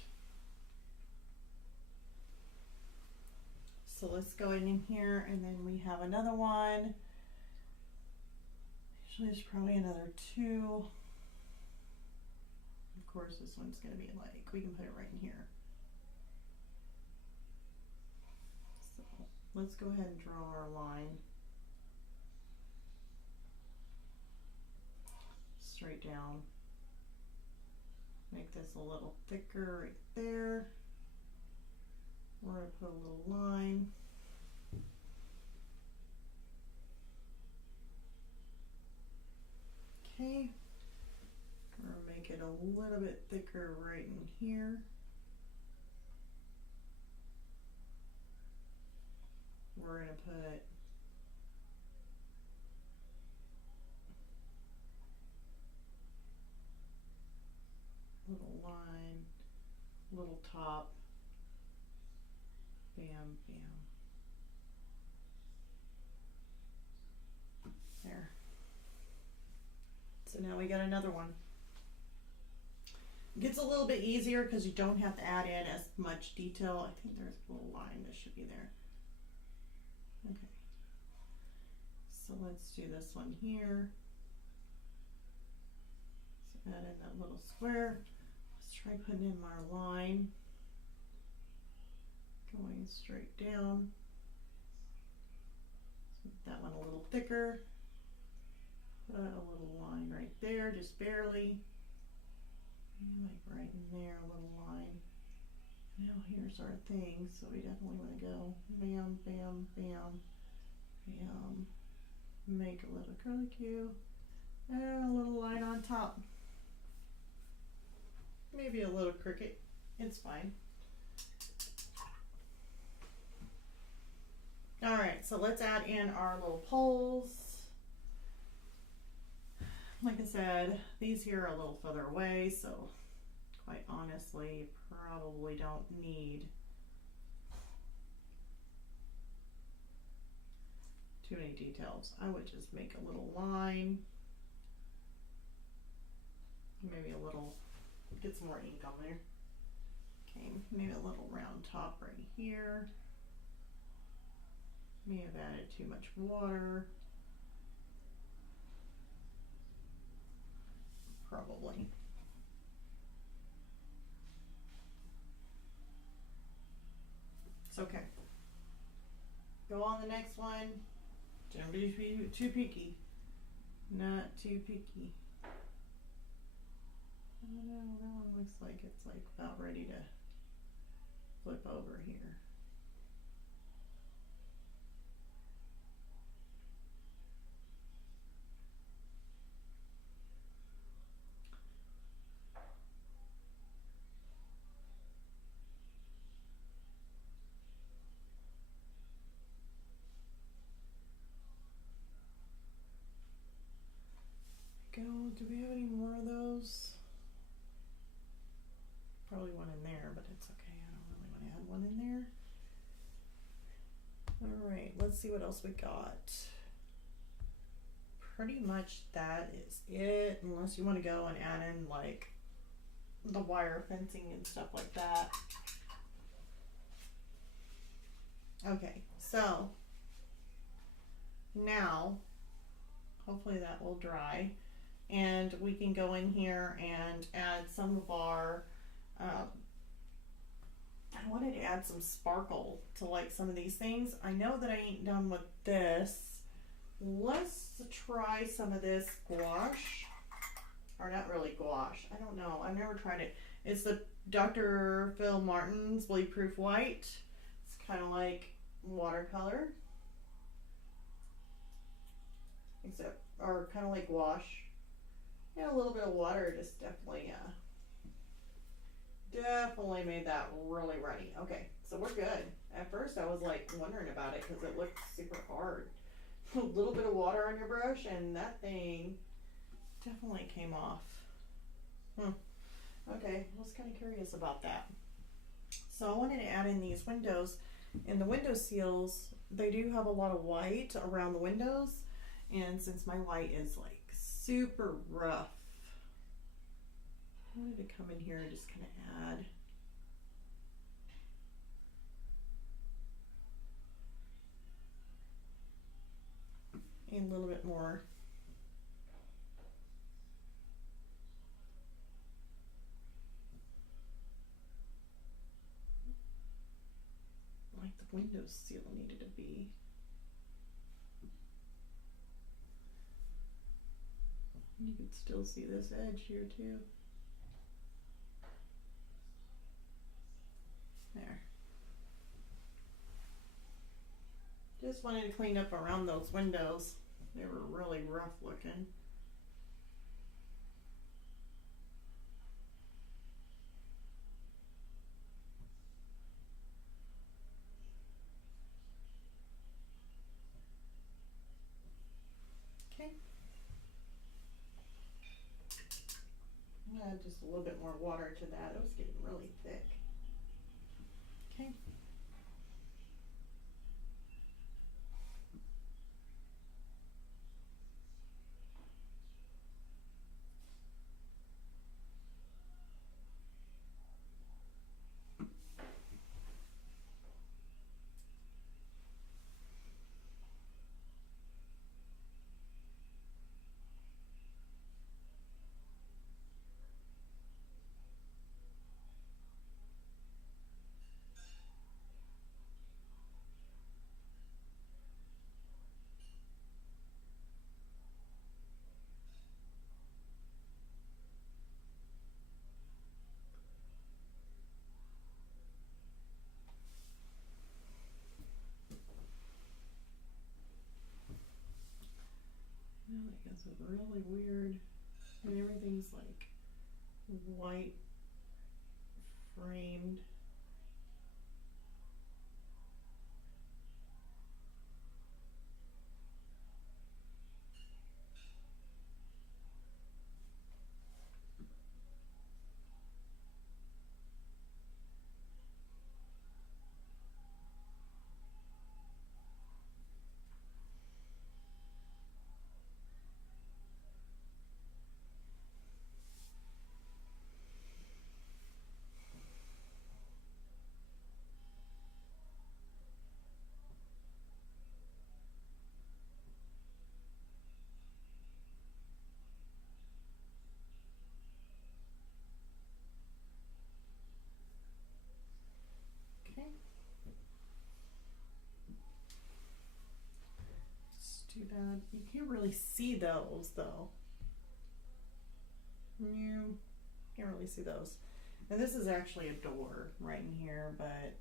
So let's go in here, and then we have another one. Usually there's probably another two. Of course, this one's going to be like, we can put it right in here. So let's go ahead and draw our line. Straight down. Make this a little thicker right there. We're going to put a little line. Okay. We're going to make it a little bit thicker right in here. We're going to put little line, little top. Bam, bam. There. So now we got another one. It gets a little bit easier because you don't have to add in as much detail. I think there's a little line that should be there. Okay. So let's do this one here. So add in that little square. Let's try putting in our line. Going straight down. Make that one a little thicker. Put a little line right there, just barely. Like right in there, a little line. Now here's our thing, so we definitely want to go bam, bam, bam, bam. Make a little curlicue and a little line on top. Maybe a little cricket. It's fine. All right, so let's add in our little poles. Like I said, these here are a little further away, so quite honestly, probably don't need too many details. I would just make a little line, maybe a little, get some more ink on there. Okay, maybe a little round top right here. May have added too much water. Probably. It's okay. Go on the next one. Don't be too picky. Not too picky. Oh no, that one looks like it's like about ready to flip over here. Go, do we have any more of those? Probably one in there, but it's okay. I don't really want to add one in there. All right, let's see what else we got. Pretty much that is it, unless you want to go and add in like the wire fencing and stuff like that. Okay, so now hopefully that will dry and we can go in here and add some of our I wanted to add some sparkle to like some of these things. I know that I ain't done with this. Let's try some of this gouache, or not really gouache, I don't know, I've never tried it. It's the Dr. Phil Martin's Bleed-Proof White. It's kind of like watercolor, except, or kind of like gouache. Yeah, a little bit of water just definitely made that really runny. Okay, so we're good. At first I was like wondering about it because it looked super hard. A little bit of water on your brush and that thing definitely came off. Okay, I was kind of curious about that. So I wanted to add in these windows, and the window seals, they do have a lot of white around the windows, and since my white is like super rough, I wanted to come in here and just kind of add a little bit more. Like the window seal needed to be. You can still see this edge here too. There. Just wanted to clean up around those windows. They were really rough looking. Okay. I'm gonna add just a little bit more water to that. It was getting really thick. Okay. Now that gets really weird. And everything's like white framed. pad. You can't really see those though. You can't really see those. And this is actually a door right in here, but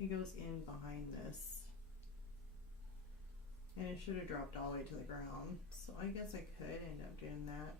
it goes in behind this. And it should have dropped all the way to the ground. So I guess I could end up doing that.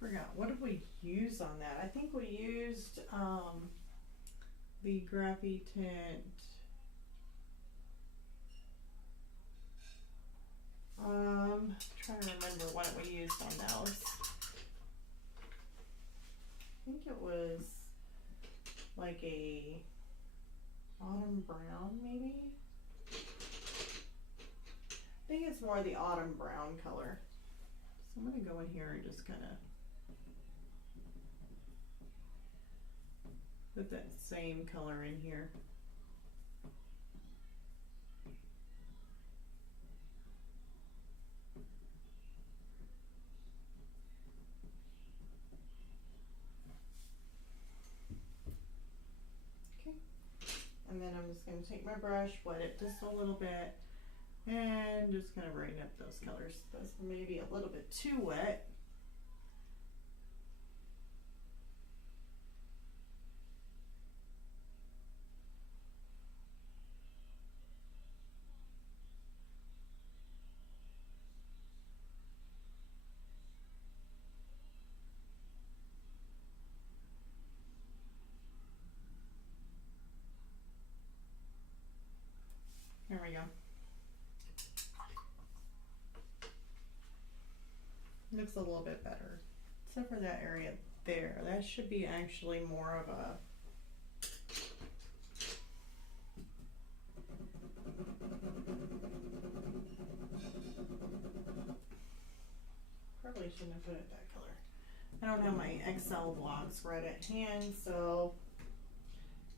Forgot, what did we use on that? I think we used the Graphitint. Trying to remember what we used on those. I think it was like a autumn brown, maybe? I think it's more the autumn brown color. So I'm going to go in here and just kind of put that same color in here. Okay. And then I'm just going to take my brush, wet it just a little bit, and just kind of brighten up those colors. That's maybe a little bit too wet. There we go. Looks a little bit better, except for that area there. That should be actually more of a probably shouldn't have put it that color. I don't have my XL blocks right at hand, so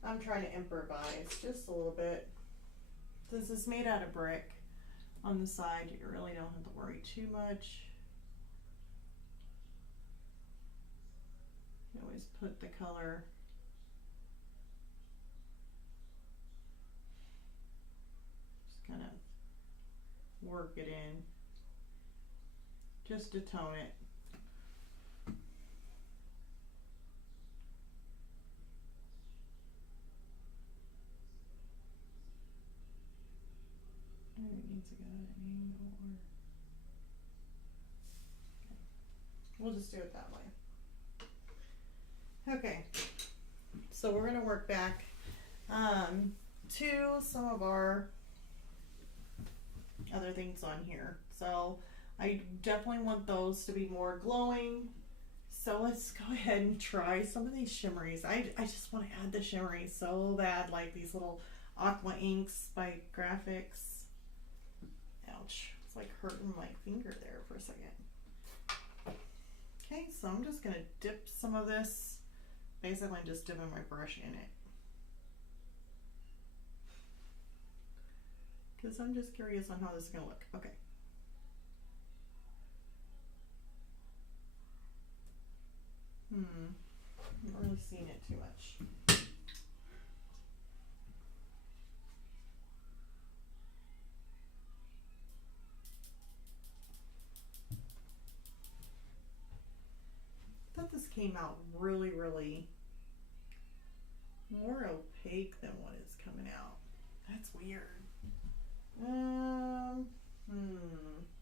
I'm trying to improvise just a little bit. Since it's made out of brick on the side, you really don't have to worry too much. You always put the color just kind of work it in just to tone it. Maybe it needs to go at an angle, or okay. We'll just do it that way. Okay, so we're going to work back to some of our other things on here. So I definitely want those to be more glowing. So let's go ahead and try some of these shimmeries. I just want to add the shimmery so bad, like these little aqua inks by Graphics. Ouch, it's like hurting my finger there for a second. Okay, so I'm just going to dip some of this. Basically, I'm just dipping my brush in it, because I'm just curious on how this is going to look. Okay. I'm not really seeing it too much. I thought this came out really, really more opaque than what is coming out. That's weird.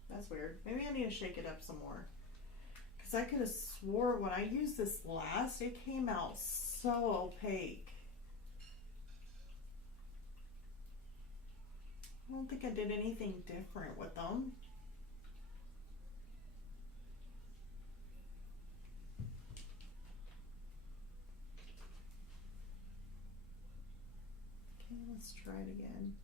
That's weird. Maybe I need to shake it up some more, because I could have swore when I used this last, it came out so opaque. I don't think I did anything different with them. Okay, let's try it again.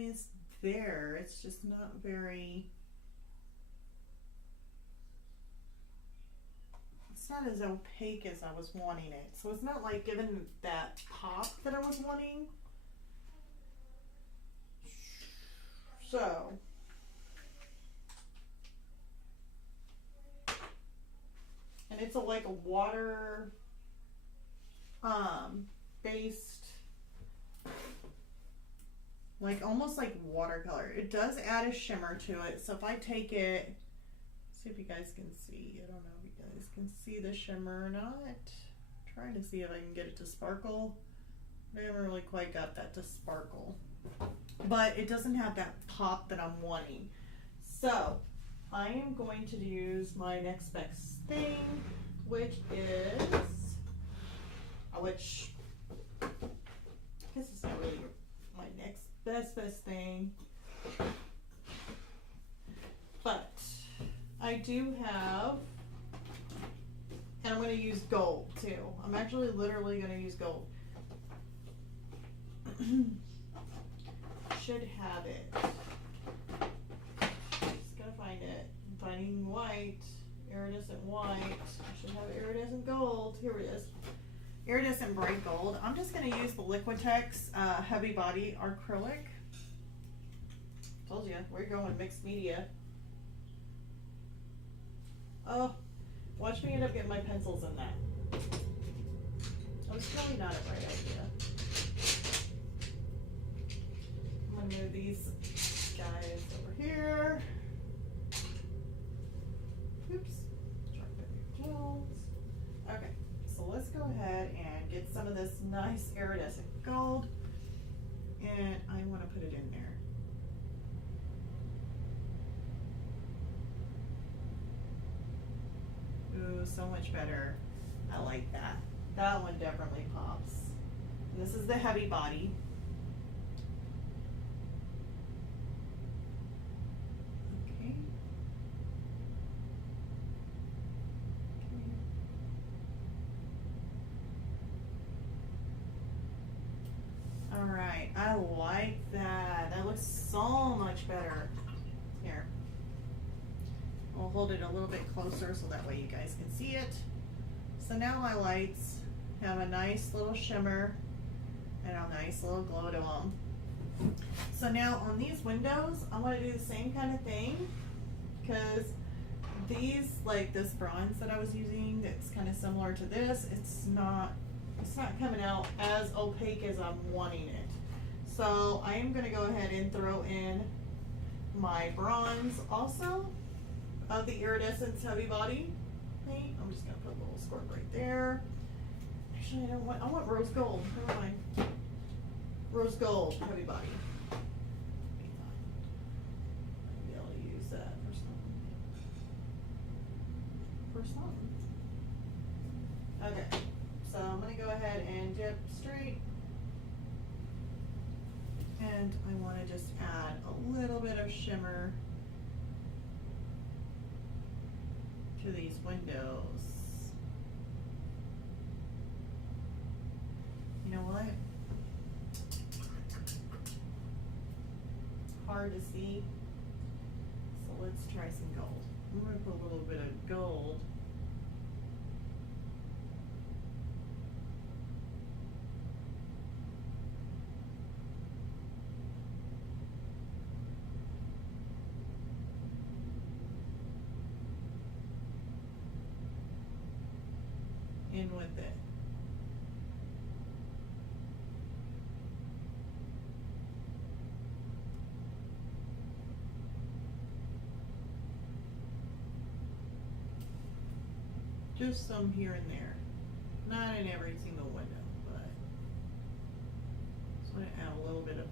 mean, it's there. It's just not very, it's not as opaque as I was wanting it. So it's not like giving that pop that I was wanting. So, and it's like a water based, like almost like watercolor. It does add a shimmer to it. So if I take it, see if you guys can see. I don't know if you guys can see the shimmer or not. I'm trying to see if I can get it to sparkle. I haven't really quite got that to sparkle, but it doesn't have that pop that I'm wanting. So I am going to use my next best thing, which is, which I guess it's not really my next best thing, but I do have, and I'm going to use gold too. I'm actually literally going to use gold. Should have it. Just gotta find it. I'm finding white, iridescent white. I should have iridescent gold. Here it is. Iridescent bright gold. I'm just gonna use the Liquitex Heavy Body Acrylic. Told you, we're going mixed media. Oh, watch me end up getting my pencils in that. Oh, it's probably not a right idea. I'm gonna move these guys over here. Oops. Okay, so let's go ahead and get some of this nice iridescent gold, and I want to put it in there. Ooh, so much better. I like that. That one definitely pops. And this is the Heavy Body. Okay. All right, I like that. That looks so much better. Here. We'll hold it a little bit closer so that way you guys can see it. So now my lights have a nice little shimmer and a nice little glow to them. So now on these windows, I want to do the same kind of thing, because these, like this bronze that I was using, that's kind of similar to this, it's not coming out as opaque as I'm wanting it. So I am going to go ahead and throw in my bronze also of the Iridescence Heavy Body paint. I'm just going to put a little squirt right there. Actually, I want rose gold. Never mind. Rose gold Heavy Body. Maybe I'll use that for something. Okay, so I'm going to go ahead and dip straight. And I want to just add a little bit of shimmer to these windows. You know what? Hard to see. So let's try some gold. I'm going to put a little bit of gold in with it. Just some here and there. Not in every single window, but just want to add a little bit of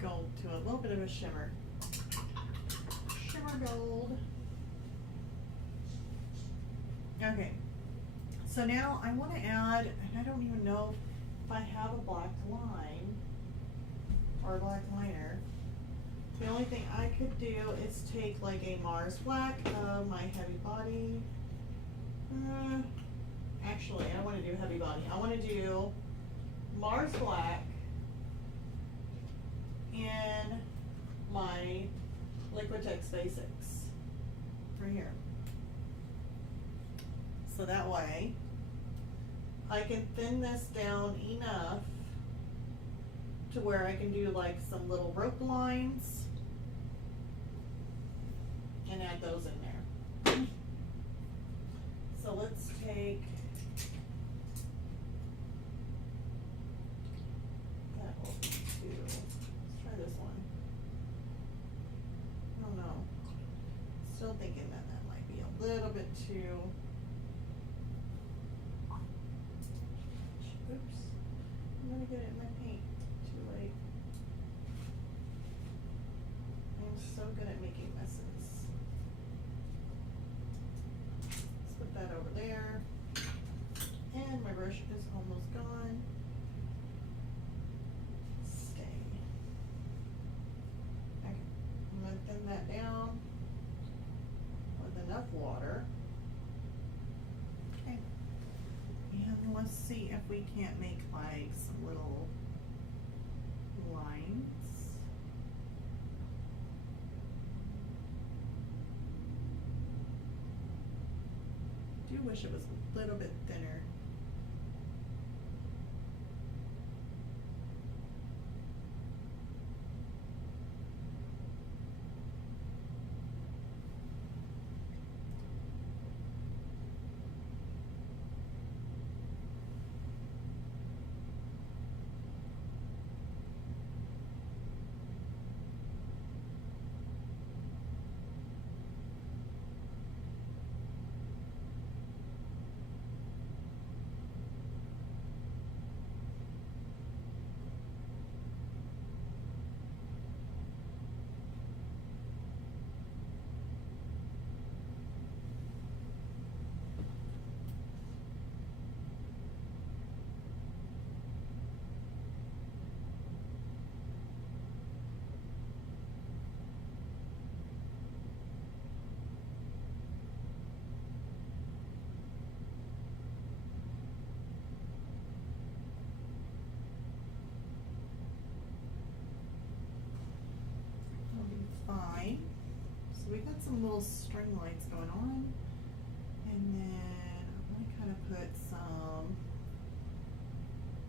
gold to a little bit of a shimmer. Shimmer gold. Okay. So now I want to add, and I don't even know if I have a black line or a black liner. The only thing I could do is take like a Mars black of my Heavy Body. Actually, I don't want to do Heavy Body. I want to do Mars black in my Liquitex Basics right here. So that way I can thin this down enough to where I can do like some little rope lines and add those in there. So let's take that over to, let's try this one. I don't know. Still thinking that that might be a little bit too. Oops. I'm gonna get it in my paint. Too late. I'm so good at making messes. Let's put that over there. And my brush is almost gone. Stay. Okay. I'm gonna thin that down with enough water. Okay. And let's see if we can't make like some little lines. I do wish it was a little bit thinner. Fine. So we got some little string lights going on, and then I'm gonna kind of put some.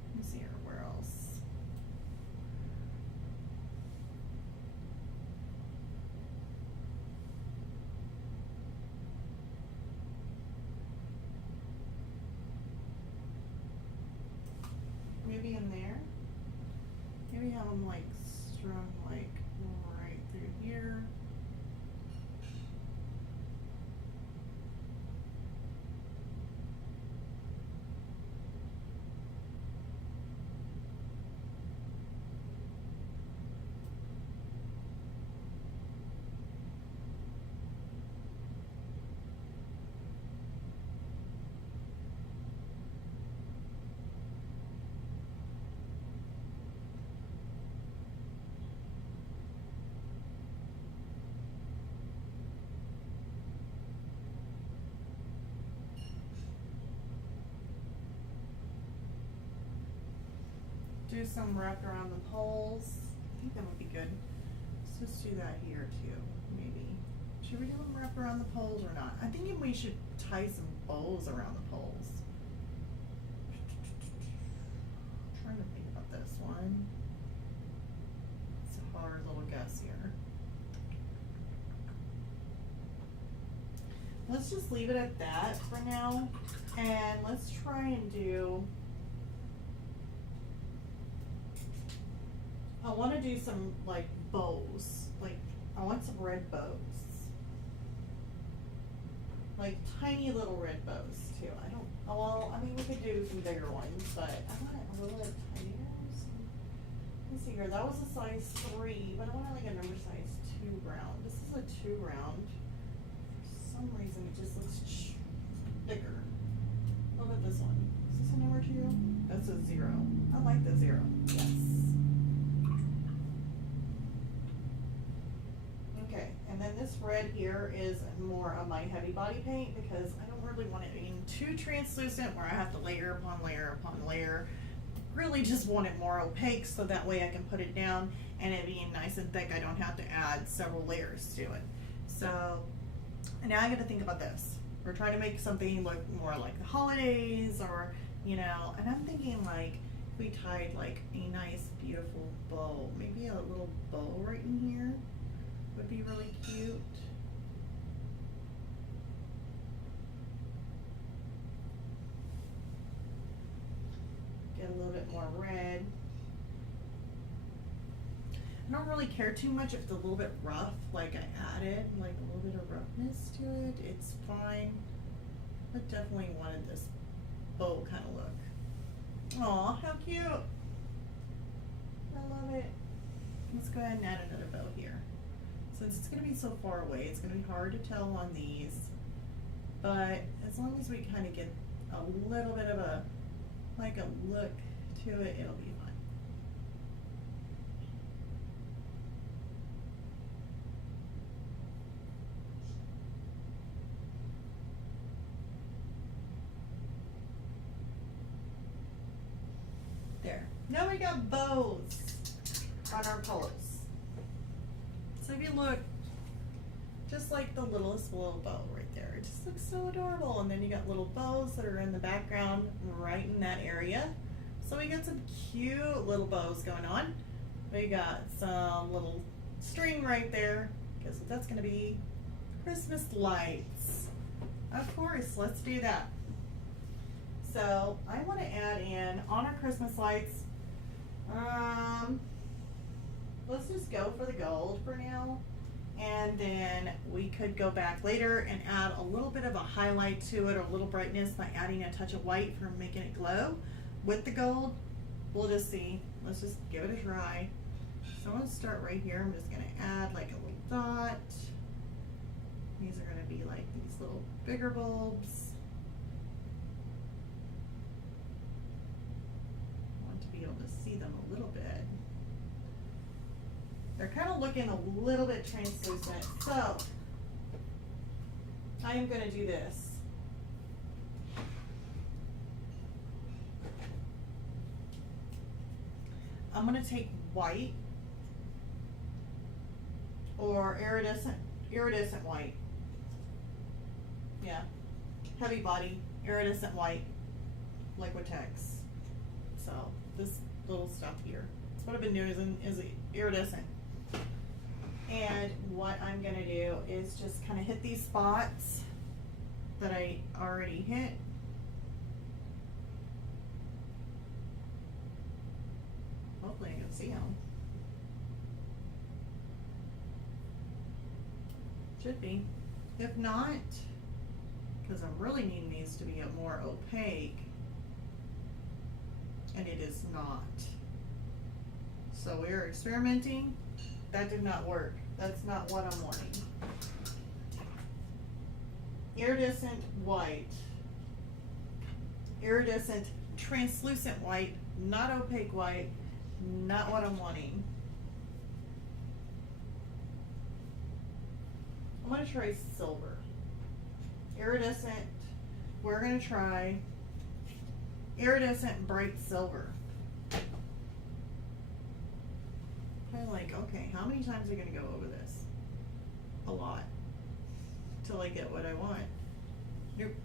Let me see here. Where else? Maybe in there. Maybe have them like strung like right through here. Do some wrapped around the poles. I think that would be good. Let's just do that here too, maybe. Should we do them wrapped around the poles or not? I think we should tie some bows around the poles. I'm trying to think about this one. It's a hard little guess here. Let's just leave it at that for now, and let's try and do. I want to do some like bows, like I want some red bows, like tiny little red bows too. I don't, oh, well, I mean we could do some bigger ones, but I want it a little bit tinier. So, let's see here, that was a size 3, but I want like a number size 2 round. This is a 2 round. For some reason it just looks bigger. What about this one? Is this a number 2? That's a 0. I like the 0, yes. Okay, and then this red here is more of my heavy body paint because I don't really want it being too translucent where I have to layer upon layer upon layer. really just want it more opaque so that way I can put it down and it being nice and thick, I don't have to add several layers to it. So now I got to think about this. We're trying to make something look more like the holidays, or, you know, and I'm thinking like if we tied like a nice beautiful bow, maybe a little bow right in here would be really cute. Get a little bit more red. I don't really care too much if it's a little bit rough, like I added like a little bit of roughness to it, it's fine. I definitely wanted this bow kind of look. Aw, how cute. I love it. Let's go ahead and add another bow here. Since it's going to be so far away, it's going to be hard to tell on these, but as long as we kind of get a little bit of a, like a look to it, it'll be fine. There. Now we got bows on our polos. So if you look, just like the littlest little bow right there, it just looks so adorable. And then you got little bows that are in the background right in that area. So we got some cute little bows going on. We got some little string right there, because that's going to be Christmas lights. Of course, let's do that. So I want to add in on our Christmas lights, let's just go for the gold for now, and then we could go back later and add a little bit of a highlight to it, or a little brightness by adding a touch of white for making it glow with the gold. We'll just see. Let's just give it a try. So I'm going to start right here. I'm just going to add like a little dot. These are going to be like these little bigger bulbs. I want to be able to see them a little bit. They're kind of looking a little bit translucent. So I am going to do this. I'm going to take white or iridescent white. Yeah, heavy body, iridescent white, Liquitex. So this little stuff here, that's what I've been doing is iridescent. And what I'm going to do is just kind of hit these spots that I already hit. Hopefully I can see them. Should be. If not, because I'm really needing these to be more opaque, and it is not. So we're experimenting. That did not work. That's not what I'm wanting. Iridescent white. Iridescent translucent white, not opaque white. Not what I'm wanting. I'm going to try silver. Iridescent. We're going to try iridescent bright silver. I'm like, okay, how many times are we going to go over this? A lot. Till I get what I want. Nope.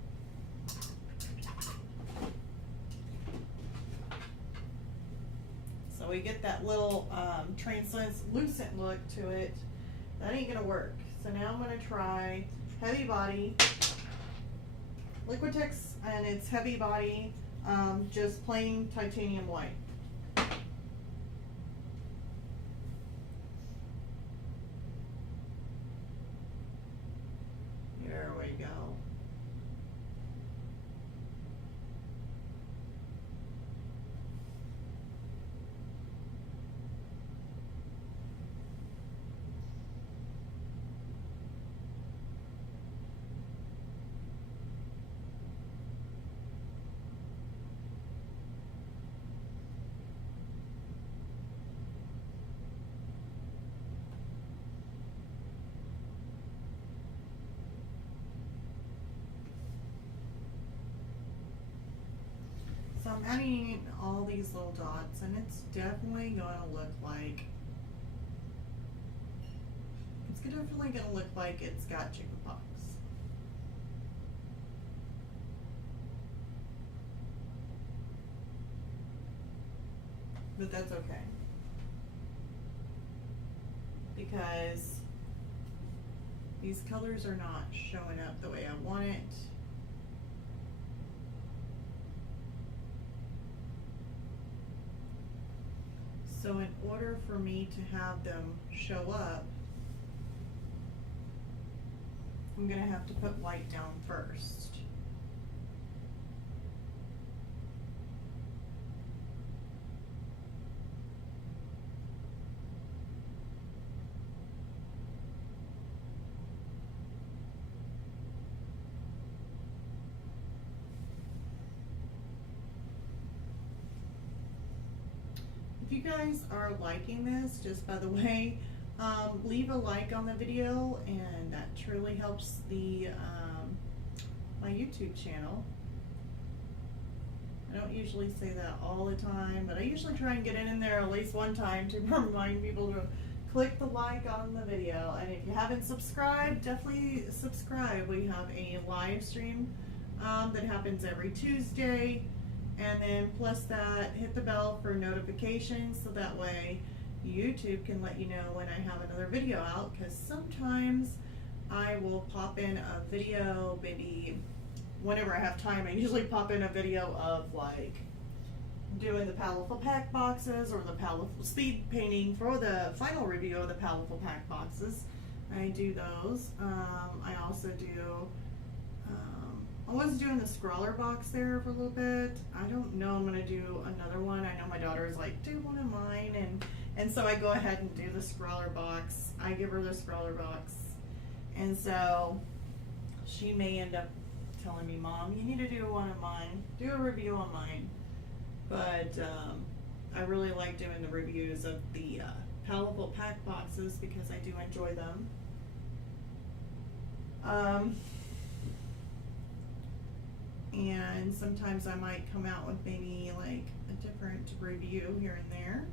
So we get that little translucent look to it. That ain't gonna work. So now I'm gonna try heavy body, Liquitex, and it's heavy body, just plain titanium white. There we go. I'm adding all these little dots, and it's definitely going to look like it's got chickenpox. But that's okay, because these colors are not showing up the way I want it. So in order for me to have them show up, I'm going to have to put white down first. If you guys are liking this, just by the way, leave a like on the video, and that truly helps the my YouTube channel. I don't usually say that all the time, but I usually try and get it in there at least one time to remind people to click the like on the video. And if you haven't subscribed, definitely subscribe. We have a live stream that happens every Tuesday. And then plus that, hit the bell for notifications, so that way YouTube can let you know when I have another video out, because sometimes I will pop in a video, maybe whenever I have time. I usually pop in a video of like doing the Powerful Pack boxes, or the Powerful speed painting for the final review of the Powerful Pack boxes. I do those. I also do I was doing the scrawler box there for a little bit. I don't know, I'm going to do another one. I know my daughter's like, do one of mine, and so I go ahead and do the scrawler box. I give her the scrawler box, and so she may end up telling me, Mom, you need to do one of mine, do a review on mine. But I really like doing the reviews of the Palatable Pack boxes because I do enjoy them. And sometimes I might come out with maybe like a different review here and there.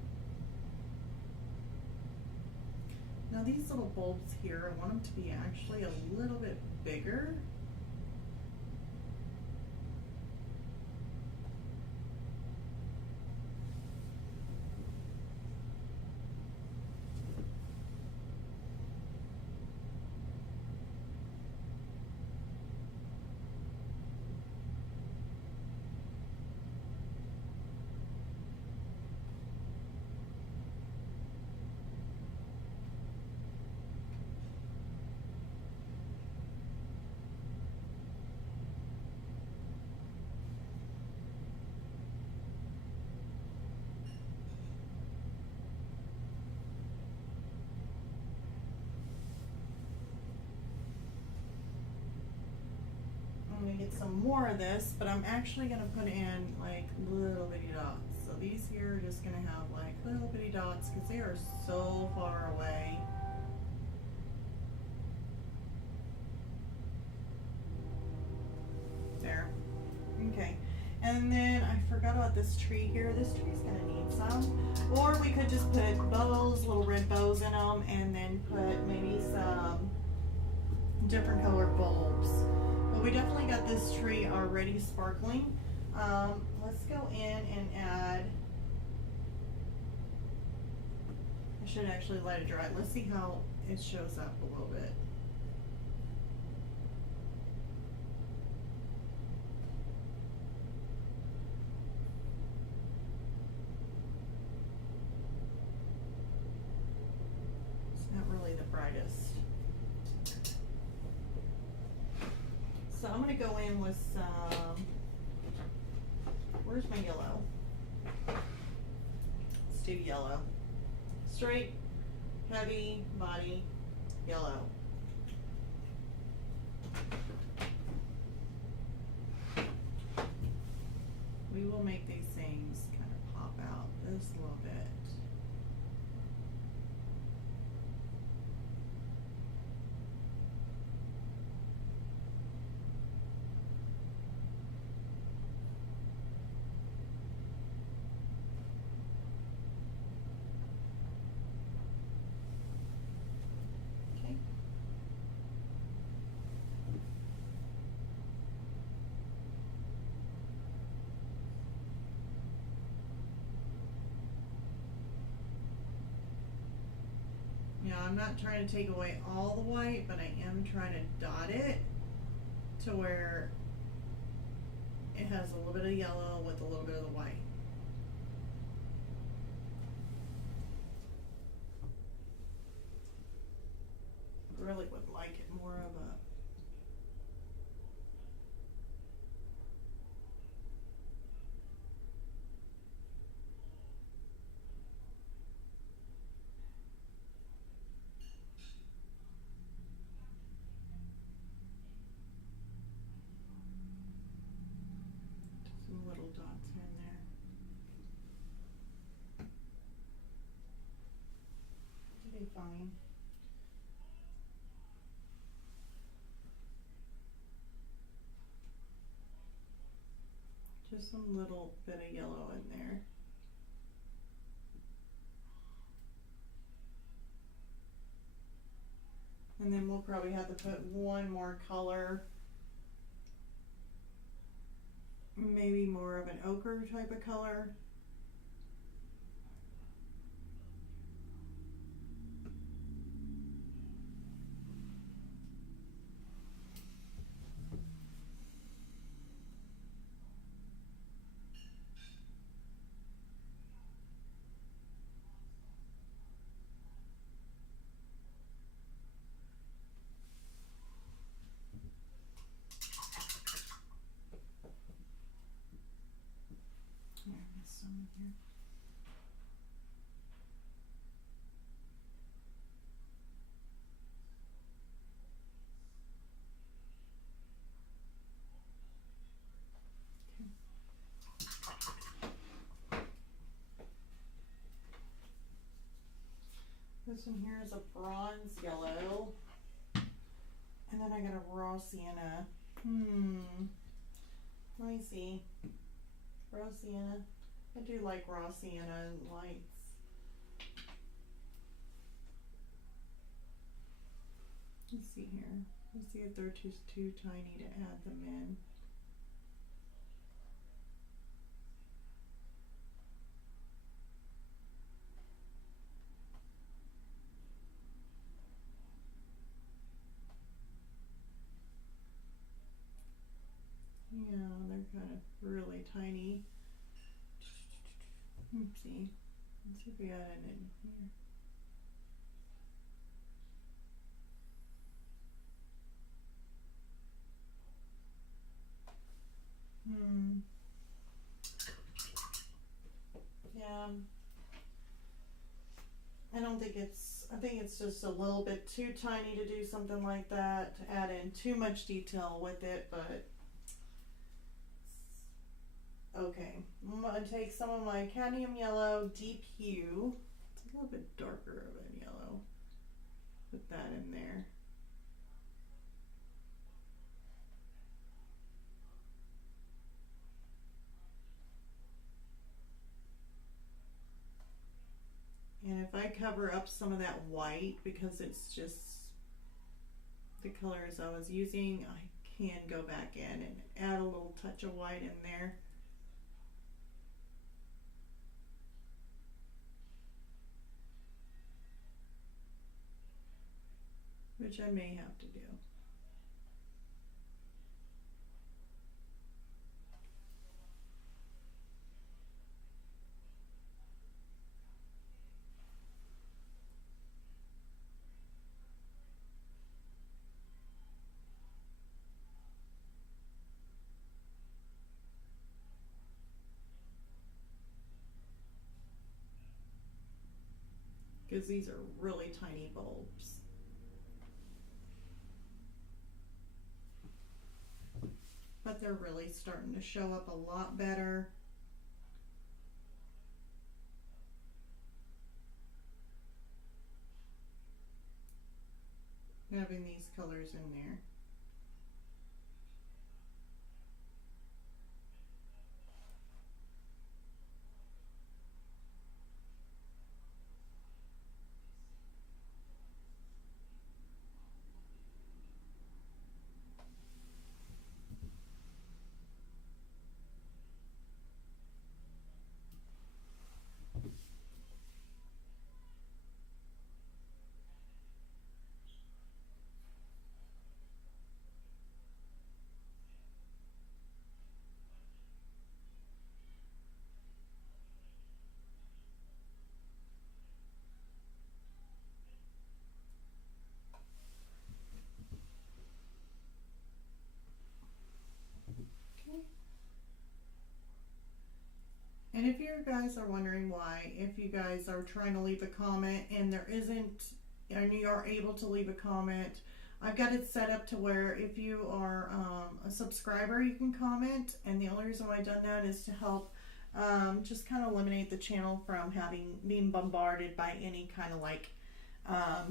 Now these little bulbs here, I want them to be actually a little bit bigger. I'm going to get some more of this, but I'm actually going to put in like little bitty dots. So these here are just going to have like little bitty dots because they are so far away. There. Okay. And then I forgot about this tree here. This tree's going to need some. Or we could just put bows, little red bows in them, and then put maybe some different colored bulbs. But we definitely got this tree already sparkling. Let's go in and add, I should actually let it dry. Let's see how it shows up a little bit. It's not really the brightest. So I'm going to go in with some, where's my yellow? Let's do yellow. Straight, heavy, body, yellow. We will make these things kind of pop out just a little bit. I'm not trying to take away all the white, but I am trying to dot it to where it has a little bit of yellow with a little bit of the white. Really would like it more of a some little dots here and there. It'll be fine. Just some little bit of yellow in there. And then we'll probably have to put one more color, maybe more of an ochre type of color. There's some in here. This one here is a bronze yellow. And then I got a raw sienna. Let me see. Raw sienna. I do like raw sienna and lights. Let's see here. Let's see if they're too tiny to add them in. Yeah, they're kind of really tiny. Let's see. Let's see if we add it in here. Yeah. I think it's just a little bit too tiny to do something like that, to add in too much detail with it, but okay. I'm gonna take some of my cadmium yellow deep hue. It's a little bit darker of a yellow. Put that in there. And if I cover up some of that white, because it's just the colors I was using, I can go back in and add a little touch of white in there. Which I may have to do. Because these are really tiny bulbs. But they're really starting to show up a lot better. Having these colors in there. guys are wondering why, if you guys are trying to leave a comment and there isn't, and you are able to leave a comment, I've got it set up to where if you are a subscriber, you can comment. And the only reason why I've done that is to help just kind of eliminate the channel from being bombarded by any kind of like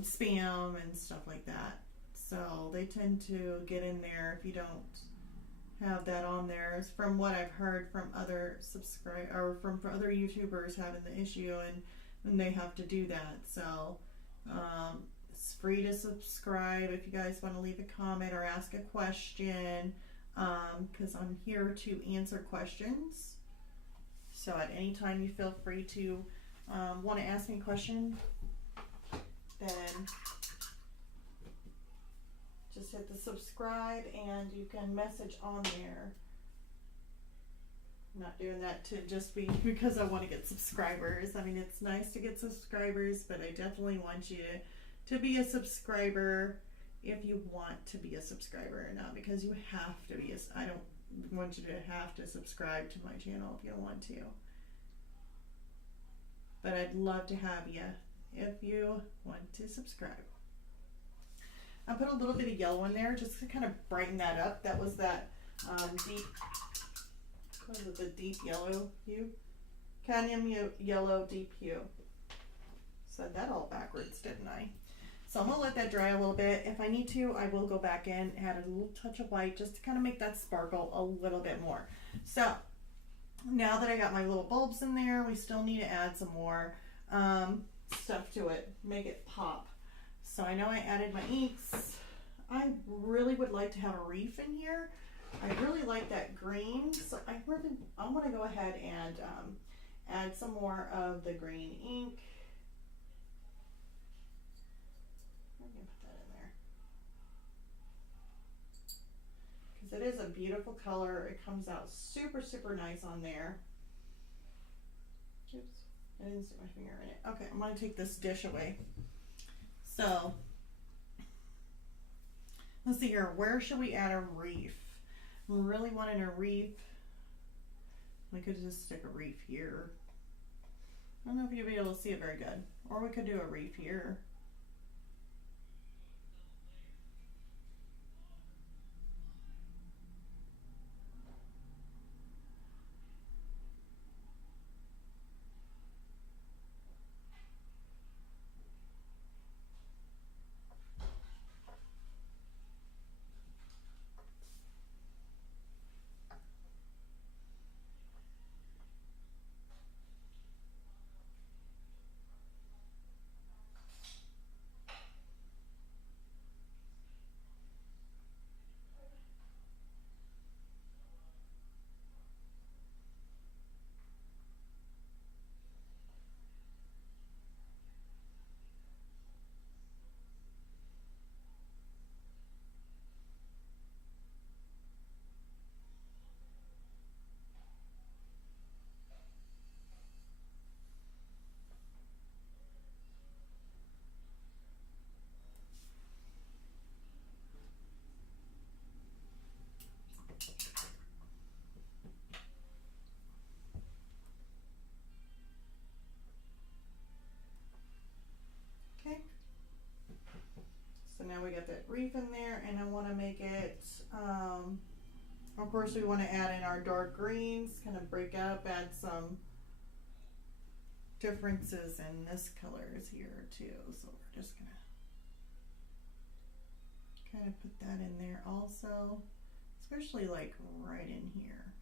spam and stuff like that. So they tend to get in there if you don't have that on there. From what I've heard from other from other YouTubers having the issue, and they have to do that. So it's free to subscribe if you guys want to leave a comment or ask a question, because I'm here to answer questions. So at any time you feel free to want to ask me a question, then just hit the subscribe and you can message on there. I'm not doing that to just be because I want to get subscribers. I mean, it's nice to get subscribers, but I definitely want you to be a subscriber if you want to be a subscriber, not because you have to be. I don't want you to have to subscribe to my channel if you don't want to. But I'd love to have you if you want to subscribe. I put a little bit of yellow in there just to kind of brighten that up. That was that deep, what is it, the deep yellow hue? Cadmium yellow deep hue. Said that all backwards, didn't I? So I'm going to let that dry a little bit. If I need to, I will go back in, add a little touch of white just to kind of make that sparkle a little bit more. So now that I got my little bulbs in there, we still need to add some more stuff to it, make it pop. So I know I added my inks. I really would like to have a reef in here. I really like that green, so I'm going to go ahead and add some more of the green ink. I'm going to put that in there because it is a beautiful color. It comes out super, super nice on there. Oops, I didn't stick my finger in it. Okay, I'm going to take this dish away. So, let's see here. Where should we add a reef? I'm really wanting a reef. We could just stick a reef here. I don't know if you'll be able to see it very good. Or we could do a reef here. Okay. So now we got that reef in there, and I want to make it, of course we want to add in our dark greens, kind of break up, add some differences in this colors here too. So we're just going to kind of put that in there also, especially like right in here.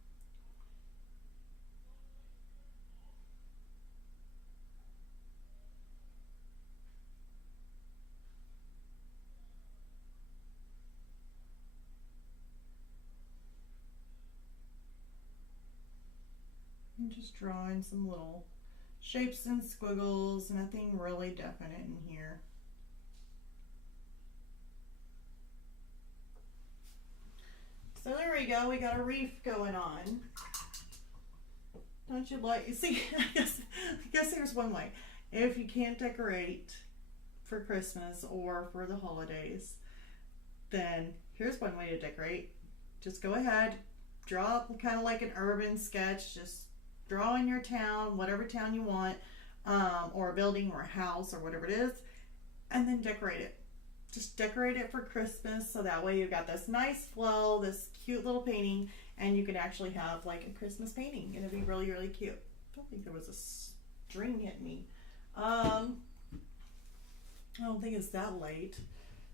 I'm just drawing some little shapes and squiggles, nothing really definite in here. So there we go, we got a reef going on. Don't you like, you see, I guess here's one way. If you can't decorate for Christmas or for the holidays, then here's one way to decorate. Just go ahead, draw up kind of like an urban sketch, just draw in your town, whatever town you want, or a building or a house or whatever it is, and then decorate it. Just decorate it for Christmas, so that way you got this nice flow, this cute little painting, and you can actually have like a Christmas painting. It'll be really, really cute. I don't think there was a string hitting me. I don't think it's that late.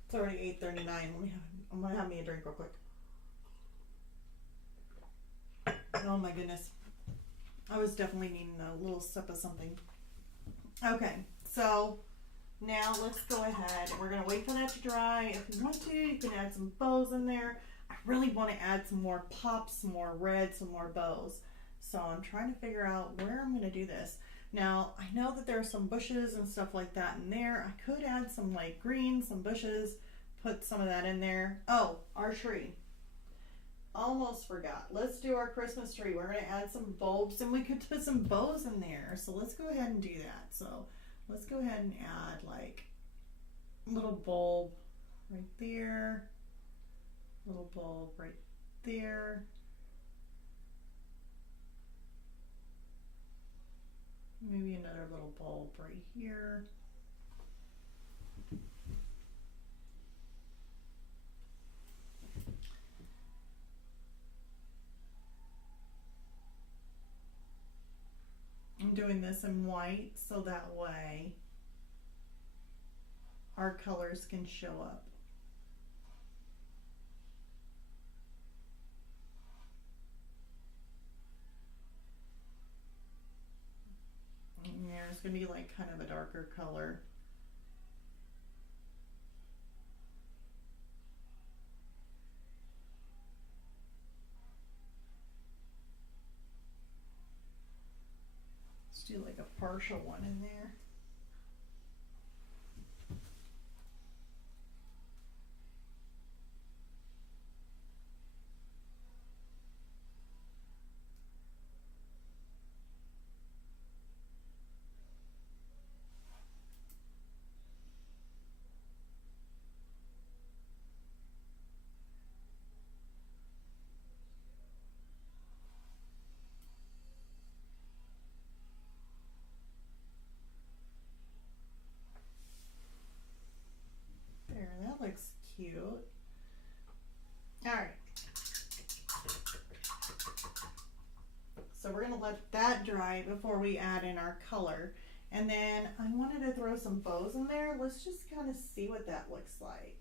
It's already 8:39. I'm gonna have me a drink real quick. Oh my goodness. I was definitely needing a little sip of something. Okay, so now let's go ahead and we're gonna wait for that to dry. If you want to, you can add some bows in there. I really want to add some more pops, some more red, some more bows. So I'm trying to figure out where I'm gonna do this. Now, I know that there are some bushes and stuff like that in there. I could add some like green, some bushes, put some of that in there. Oh, our tree. Almost forgot. Let's do our Christmas tree. We're going to add some bulbs and we could put some bows in there. So let's go ahead and do that. So let's go ahead and add like a little bulb right there. Little bulb right there. Maybe another little bulb right here. I'm doing this in white so that way our colors can show up. There's going to be like kind of a darker color. Let's do like a partial one in there. That looks cute. All right. So we're gonna let that dry before we add in our color. And then I wanted to throw some bows in there. Let's just kind of see what that looks like.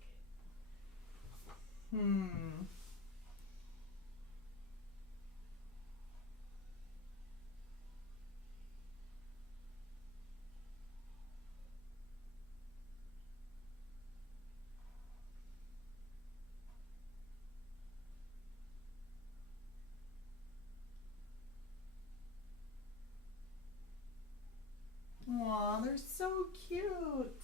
Aw, they're so cute.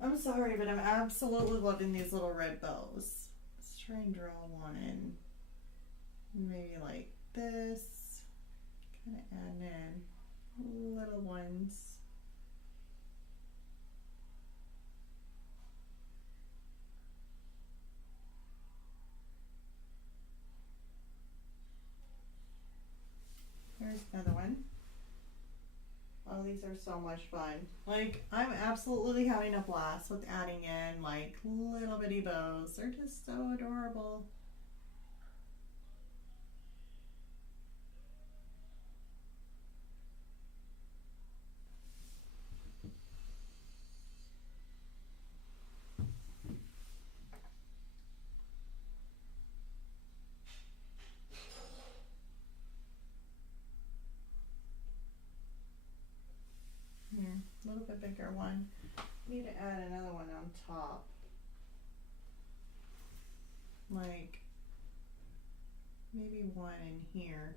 I'm sorry, but I'm absolutely loving these little red bows. Let's try and draw one in. Maybe like this. Kind of add in little ones. Here's another one. Oh, these are so much fun. Like, I'm absolutely having a blast with adding in like little bitty bows. They're just so adorable. Here, a little bit bigger one. Need to add another one on top. Like, maybe one in here.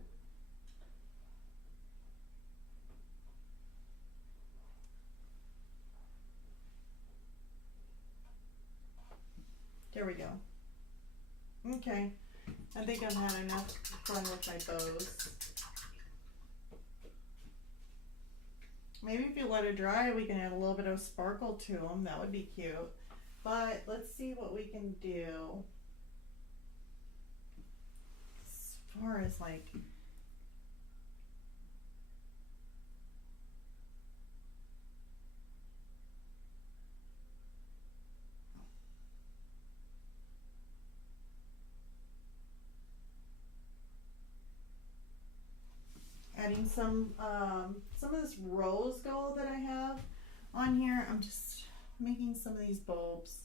There we go. Okay, I think I've had enough fun with my bows. Maybe if you let it dry, we can add a little bit of sparkle to them. That would be cute. But let's see what we can do. As far as like adding some of this rose gold that I have on here. I'm just making some of these bulbs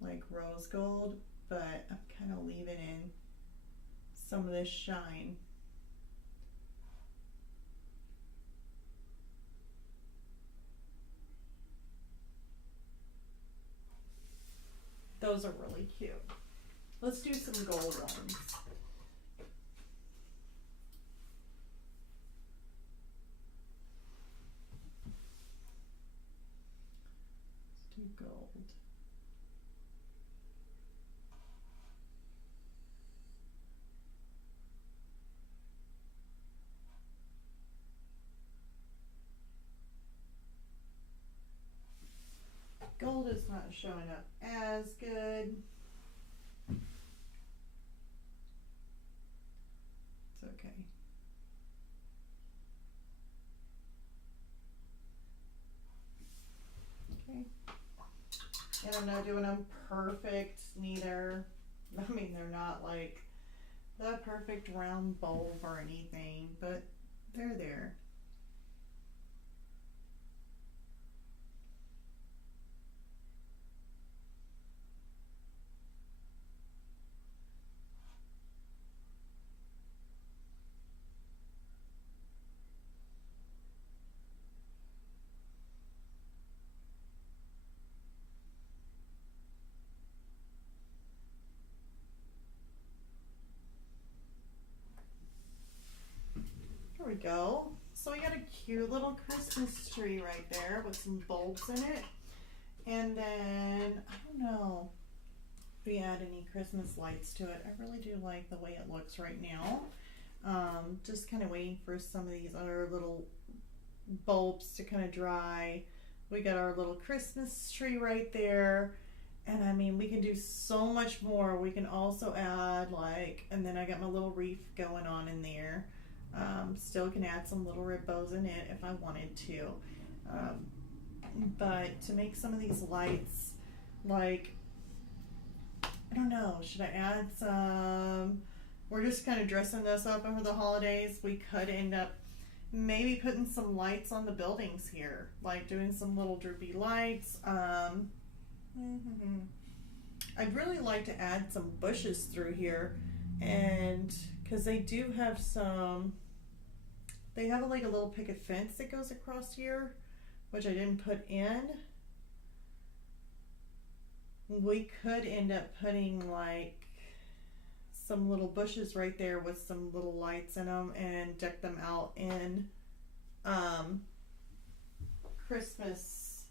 like rose gold, but I'm kind of leaving in some of this shine. Those are really cute. Let's do some gold ones. Let's do gold. Gold is not showing up as good. It's okay. Okay. And I'm not doing them perfect neither. I mean, they're not like the perfect round bulb or anything, but they're there. There we go. So we got a cute little Christmas tree right there with some bulbs in it. And then, I don't know if we add any Christmas lights to it. I really do like the way it looks right now. Just kind of waiting for some of these other little bulbs to kind of dry. We got our little Christmas tree right there. And I mean, we can do so much more. We can also add like, and then I got my little wreath going on in there. Still can add some little red bows in it if I wanted to. But to make some of these lights, like, I don't know, should I add some? We're just kind of dressing this up over the holidays. We could end up maybe putting some lights on the buildings here, like doing some little droopy lights. I'd really like to add some bushes through here, and because they do have some, they have like a little picket fence that goes across here, which I didn't put in. We could end up putting like some little bushes right there with some little lights in them and deck them out in Christmas,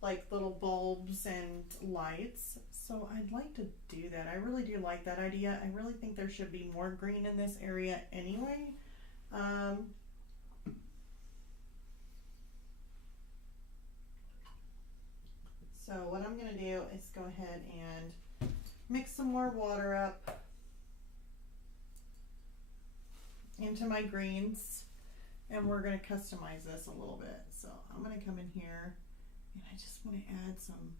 like little bulbs and lights. So I'd like to do that. I really do like that idea. I really think there should be more green in this area anyway. So what I'm going to do is go ahead and mix some more water up into my greens, and we're going to customize this a little bit. So I'm going to come in here and I just want to add some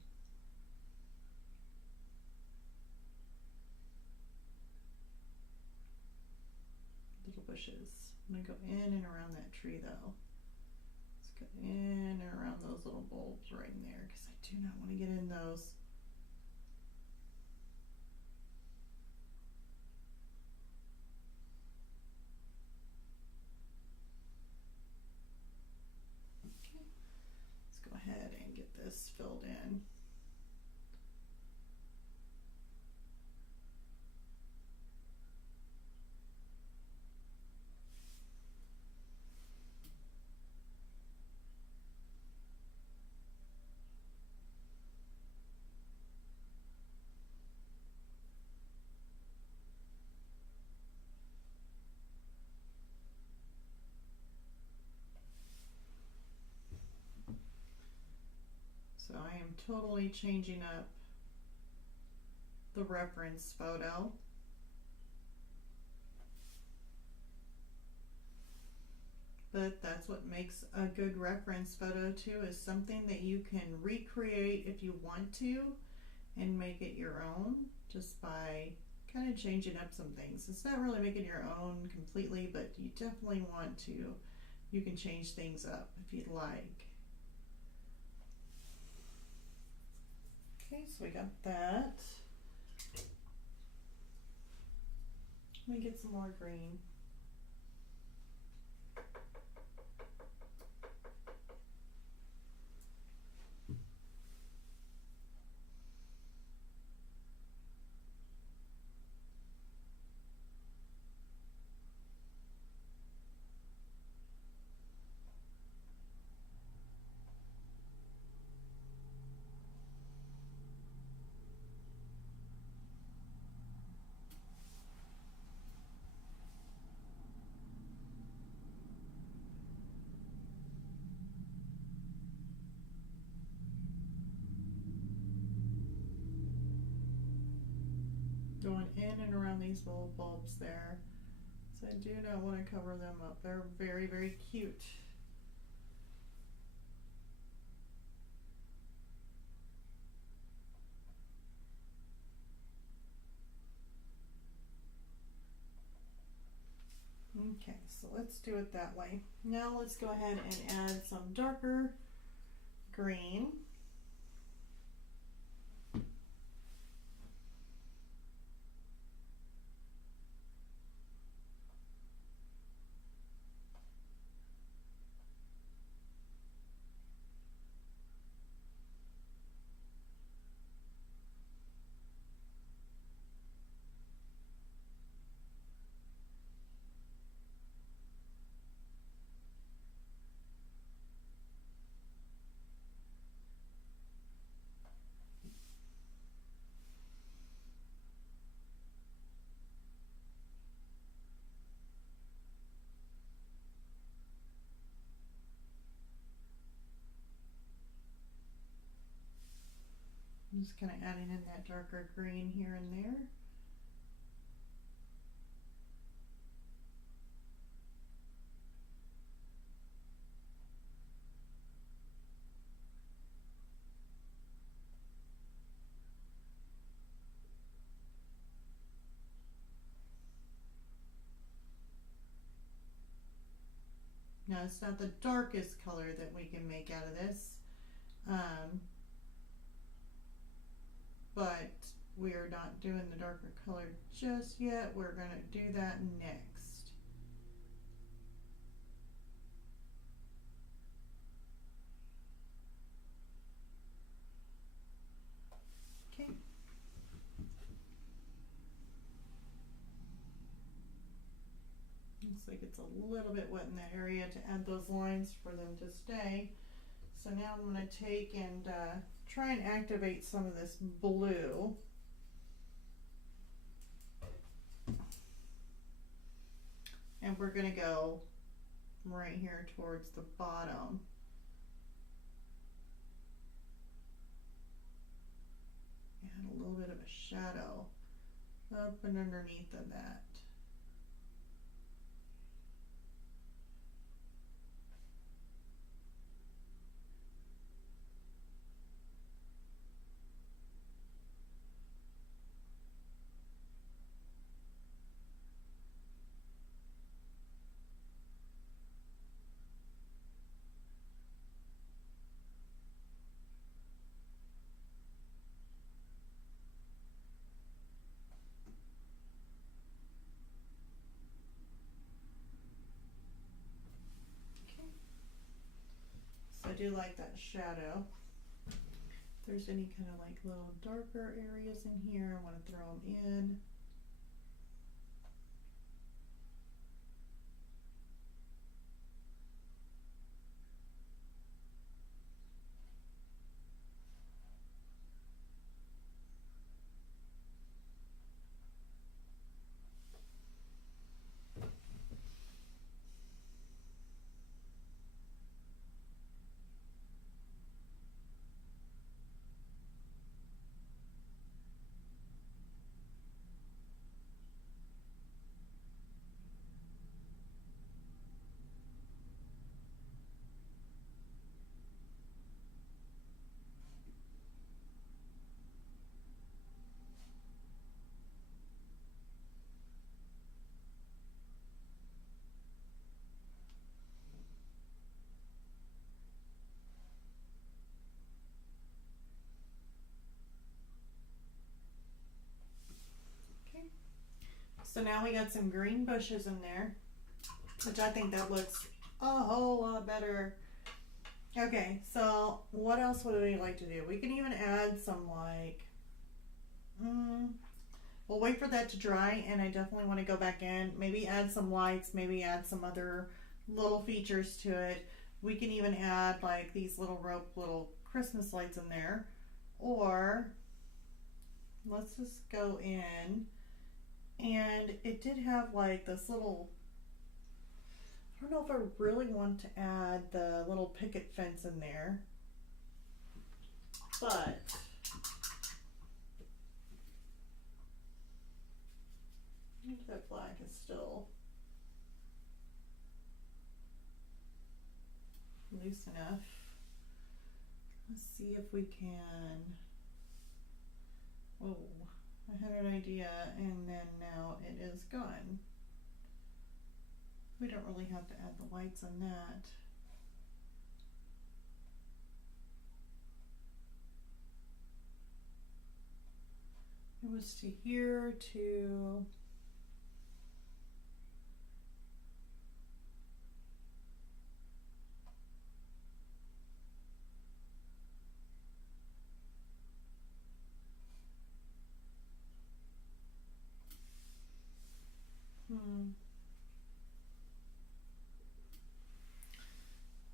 little bushes. I'm going to go in and around that tree though. Let's go in and around those little bulbs right in there because I do not want to get in those. Okay, let's go ahead and get this filled in. So I am totally changing up the reference photo. But that's what makes a good reference photo too, is something that you can recreate if you want to and make it your own just by kind of changing up some things. It's not really making your own completely, but you definitely want to, you can change things up if you'd like. Okay, so we got that. Let me get some more green. Going in and around these little bulbs there. So I do not want to cover them up. They're very, very cute. Okay, so let's do it that way. Now let's go ahead and add some darker green. I'm just kind of adding in that darker green here and there. Now it's not the darkest color that we can make out of this, but we are not doing the darker color just yet. We're going to do that next. Okay. Looks like it's a little bit wet in that area to add those lines for them to stay. So now I'm going to take and try and activate some of this blue. And we're going to go right here towards the bottom. Add a little bit of a shadow up and underneath of that. I do like that shadow. If there's any kind of like little darker areas in here, I want to throw them in. So now we got some green bushes in there, which I think that looks a whole lot better. Okay, so what else would we like to do? We can even add some like, we'll wait for that to dry, and I definitely want to go back in, maybe add some lights, maybe add some other little features to it. We can even add like these little rope little Christmas lights in there, or let's just go in, and it did have like this little, I don't know if I really want to add the little picket fence in there, but I think that black is still loose enough. Let's see if we can, oh, I had an idea and then now it is gone. We don't really have to add the lights on that. It was to here to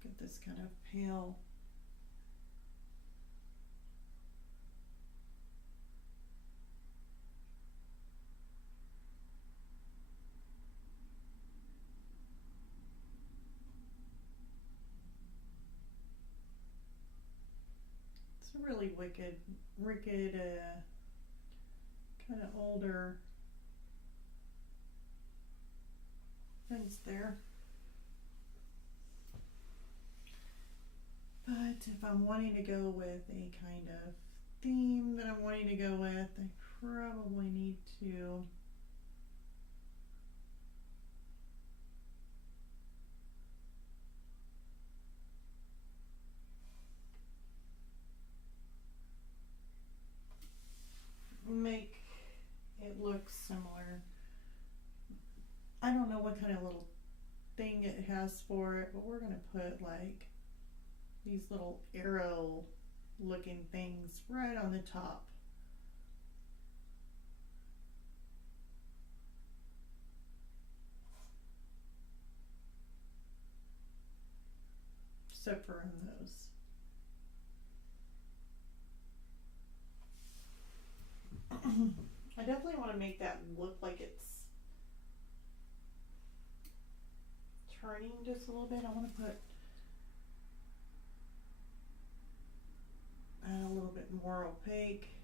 get this kind of pale. It's a really wicked, kind of older fence there. But if I'm wanting to go with a kind of theme that I'm wanting to go with, I probably need to make it look similar. I don't know what kind of little thing it has for it, but we're gonna put like these little arrow looking things right on the top. Except for on those. I definitely want to make that look like it's turning just a little bit. I want to add a little bit more opaque.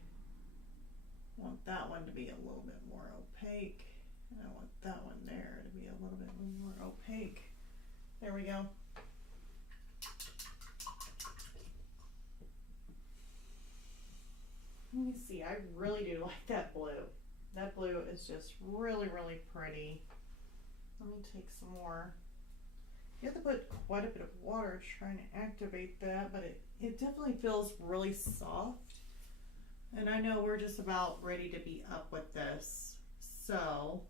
I want that one to be a little bit more opaque, and I want that one there to be a little bit more opaque. There we go. Let me see, I really do like that blue. That blue is just really, really pretty. Let me take some more. You have to put quite a bit of water trying to activate that, but it definitely feels really soft. And I know we're just about ready to be up with this. So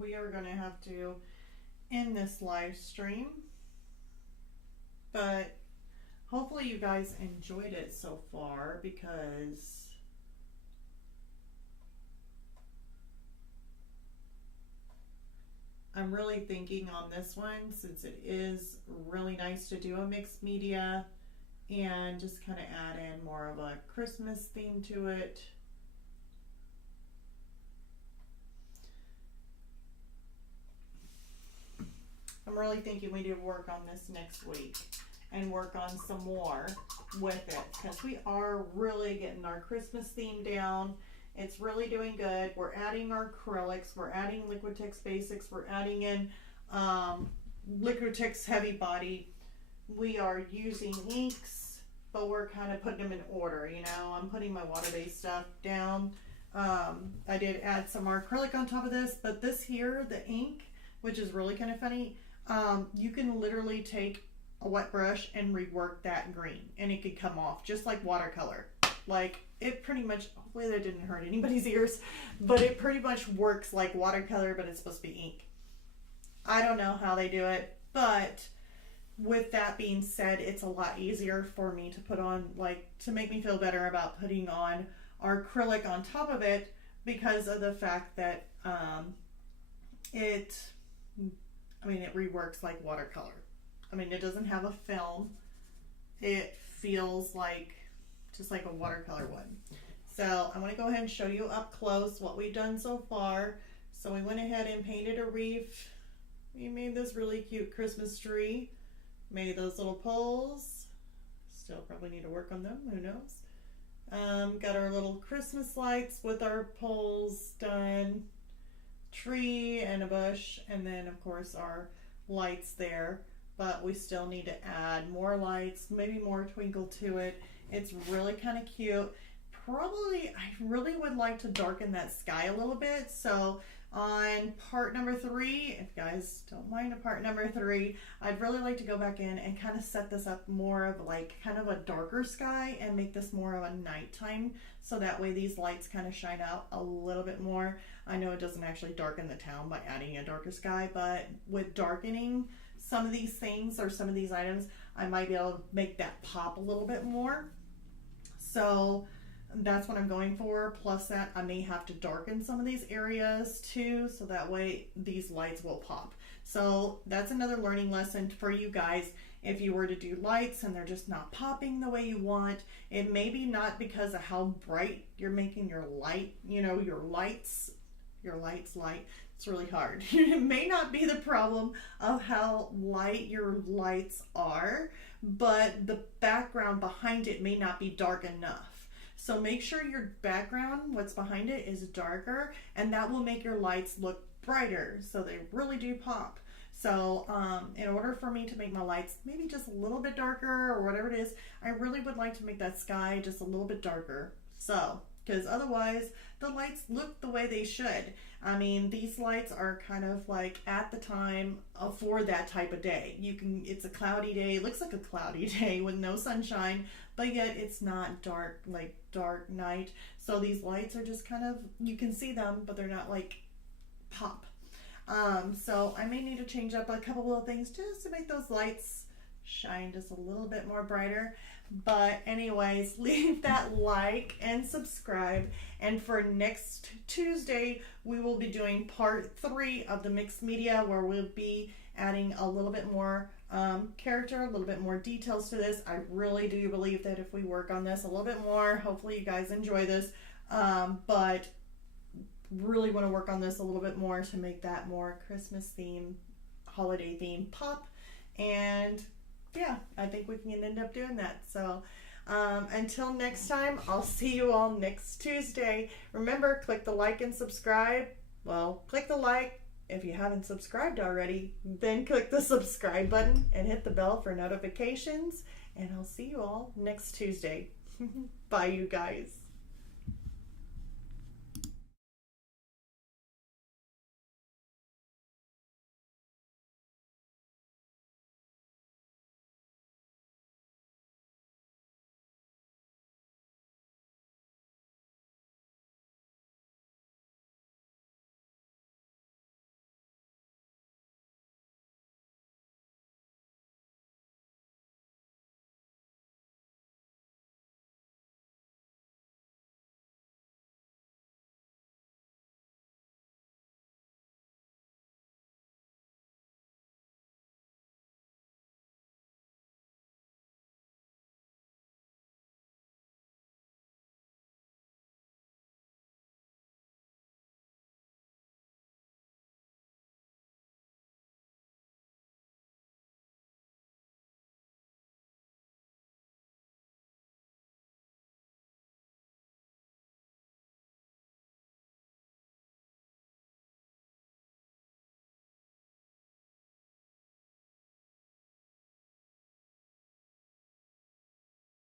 we are going to have to end this live stream, but hopefully you guys enjoyed it so far, because I'm really thinking on this one, since it is really nice to do a mixed media and just kind of add in more of a Christmas theme to it. I'm really thinking we do work on this next week and work on some more with it, because we are really getting our Christmas theme down. It's really doing good. We're adding our acrylics, we're adding Liquitex Basics, we're adding in Liquitex Heavy Body. We are using inks but we're kind of putting them in order, you know. I'm putting my water-based stuff down. I did add some more acrylic on top of this, but this here, the ink, which is really kind of funny, you can literally take a wet brush and rework that green and it could come off just like watercolor. Like, it pretty much, hopefully that didn't hurt anybody's ears, but it pretty much works like watercolor, but it's supposed to be ink. I don't know how they do it, but with that being said, it's a lot easier for me to put on, like, to make me feel better about putting on our acrylic on top of it, because of the fact that it reworks like watercolor. I mean, it doesn't have a film. It feels like just like a watercolor would. So I'm going to go ahead and show you up close what we've done so far. So we went ahead and painted a reef. We made this really cute Christmas tree. Made those little poles. Still probably need to work on them, who knows. Got our little Christmas lights with our poles done. Tree and a bush, and then of course our lights there. But we still need to add more lights, maybe more twinkle to it. It's really kind of cute. Probably, I really would like to darken that sky a little bit. So on part number 3, if you guys don't mind a part number 3, I'd really like to go back in and kind of set this up more of like kind of a darker sky and make this more of a nighttime. So that way these lights kind of shine out a little bit more. I know it doesn't actually darken the town by adding a darker sky, but with darkening some of these things or some of these items, I might be able to make that pop a little bit more. So that's what I'm going for. Plus that I may have to darken some of these areas too, so that way these lights will pop. So that's another learning lesson for you guys. If you were to do lights and they're just not popping the way you want, it may be not because of how bright you're making your light, you know, your lights light. It's really hard. It may not be the problem of how light your lights are, but the background behind it may not be dark enough. So make sure your background, what's behind it, is darker, and that will make your lights look brighter, so they really do pop. So in order for me to make my lights maybe just a little bit darker or whatever it is, I really would like to make that sky just a little bit darker. So, because otherwise the lights look the way they should. I mean, these lights are kind of like at the time for that type of day. It's a cloudy day, it looks like a cloudy day with no sunshine, but yet it's not dark, like dark night. So these lights are just kind of, you can see them, but they're not like pop. So I may need to change up a couple little things just to make those lights shine just a little bit more brighter. But anyways, leave that like and subscribe, and for next Tuesday we will be doing part 3 of the mixed media, where we'll be adding a little bit more character, a little bit more details to this. I really do believe that if we work on this a little bit more, hopefully you guys enjoy this, but really want to work on this a little bit more to make that more Christmas theme, holiday theme pop. And yeah, I think we can end up doing that. So until next time, I'll see you all next Tuesday. Remember, click the like and subscribe. Well, click the like. If you haven't subscribed already, then click the subscribe button and hit the bell for notifications. And I'll see you all next Tuesday. Bye, you guys.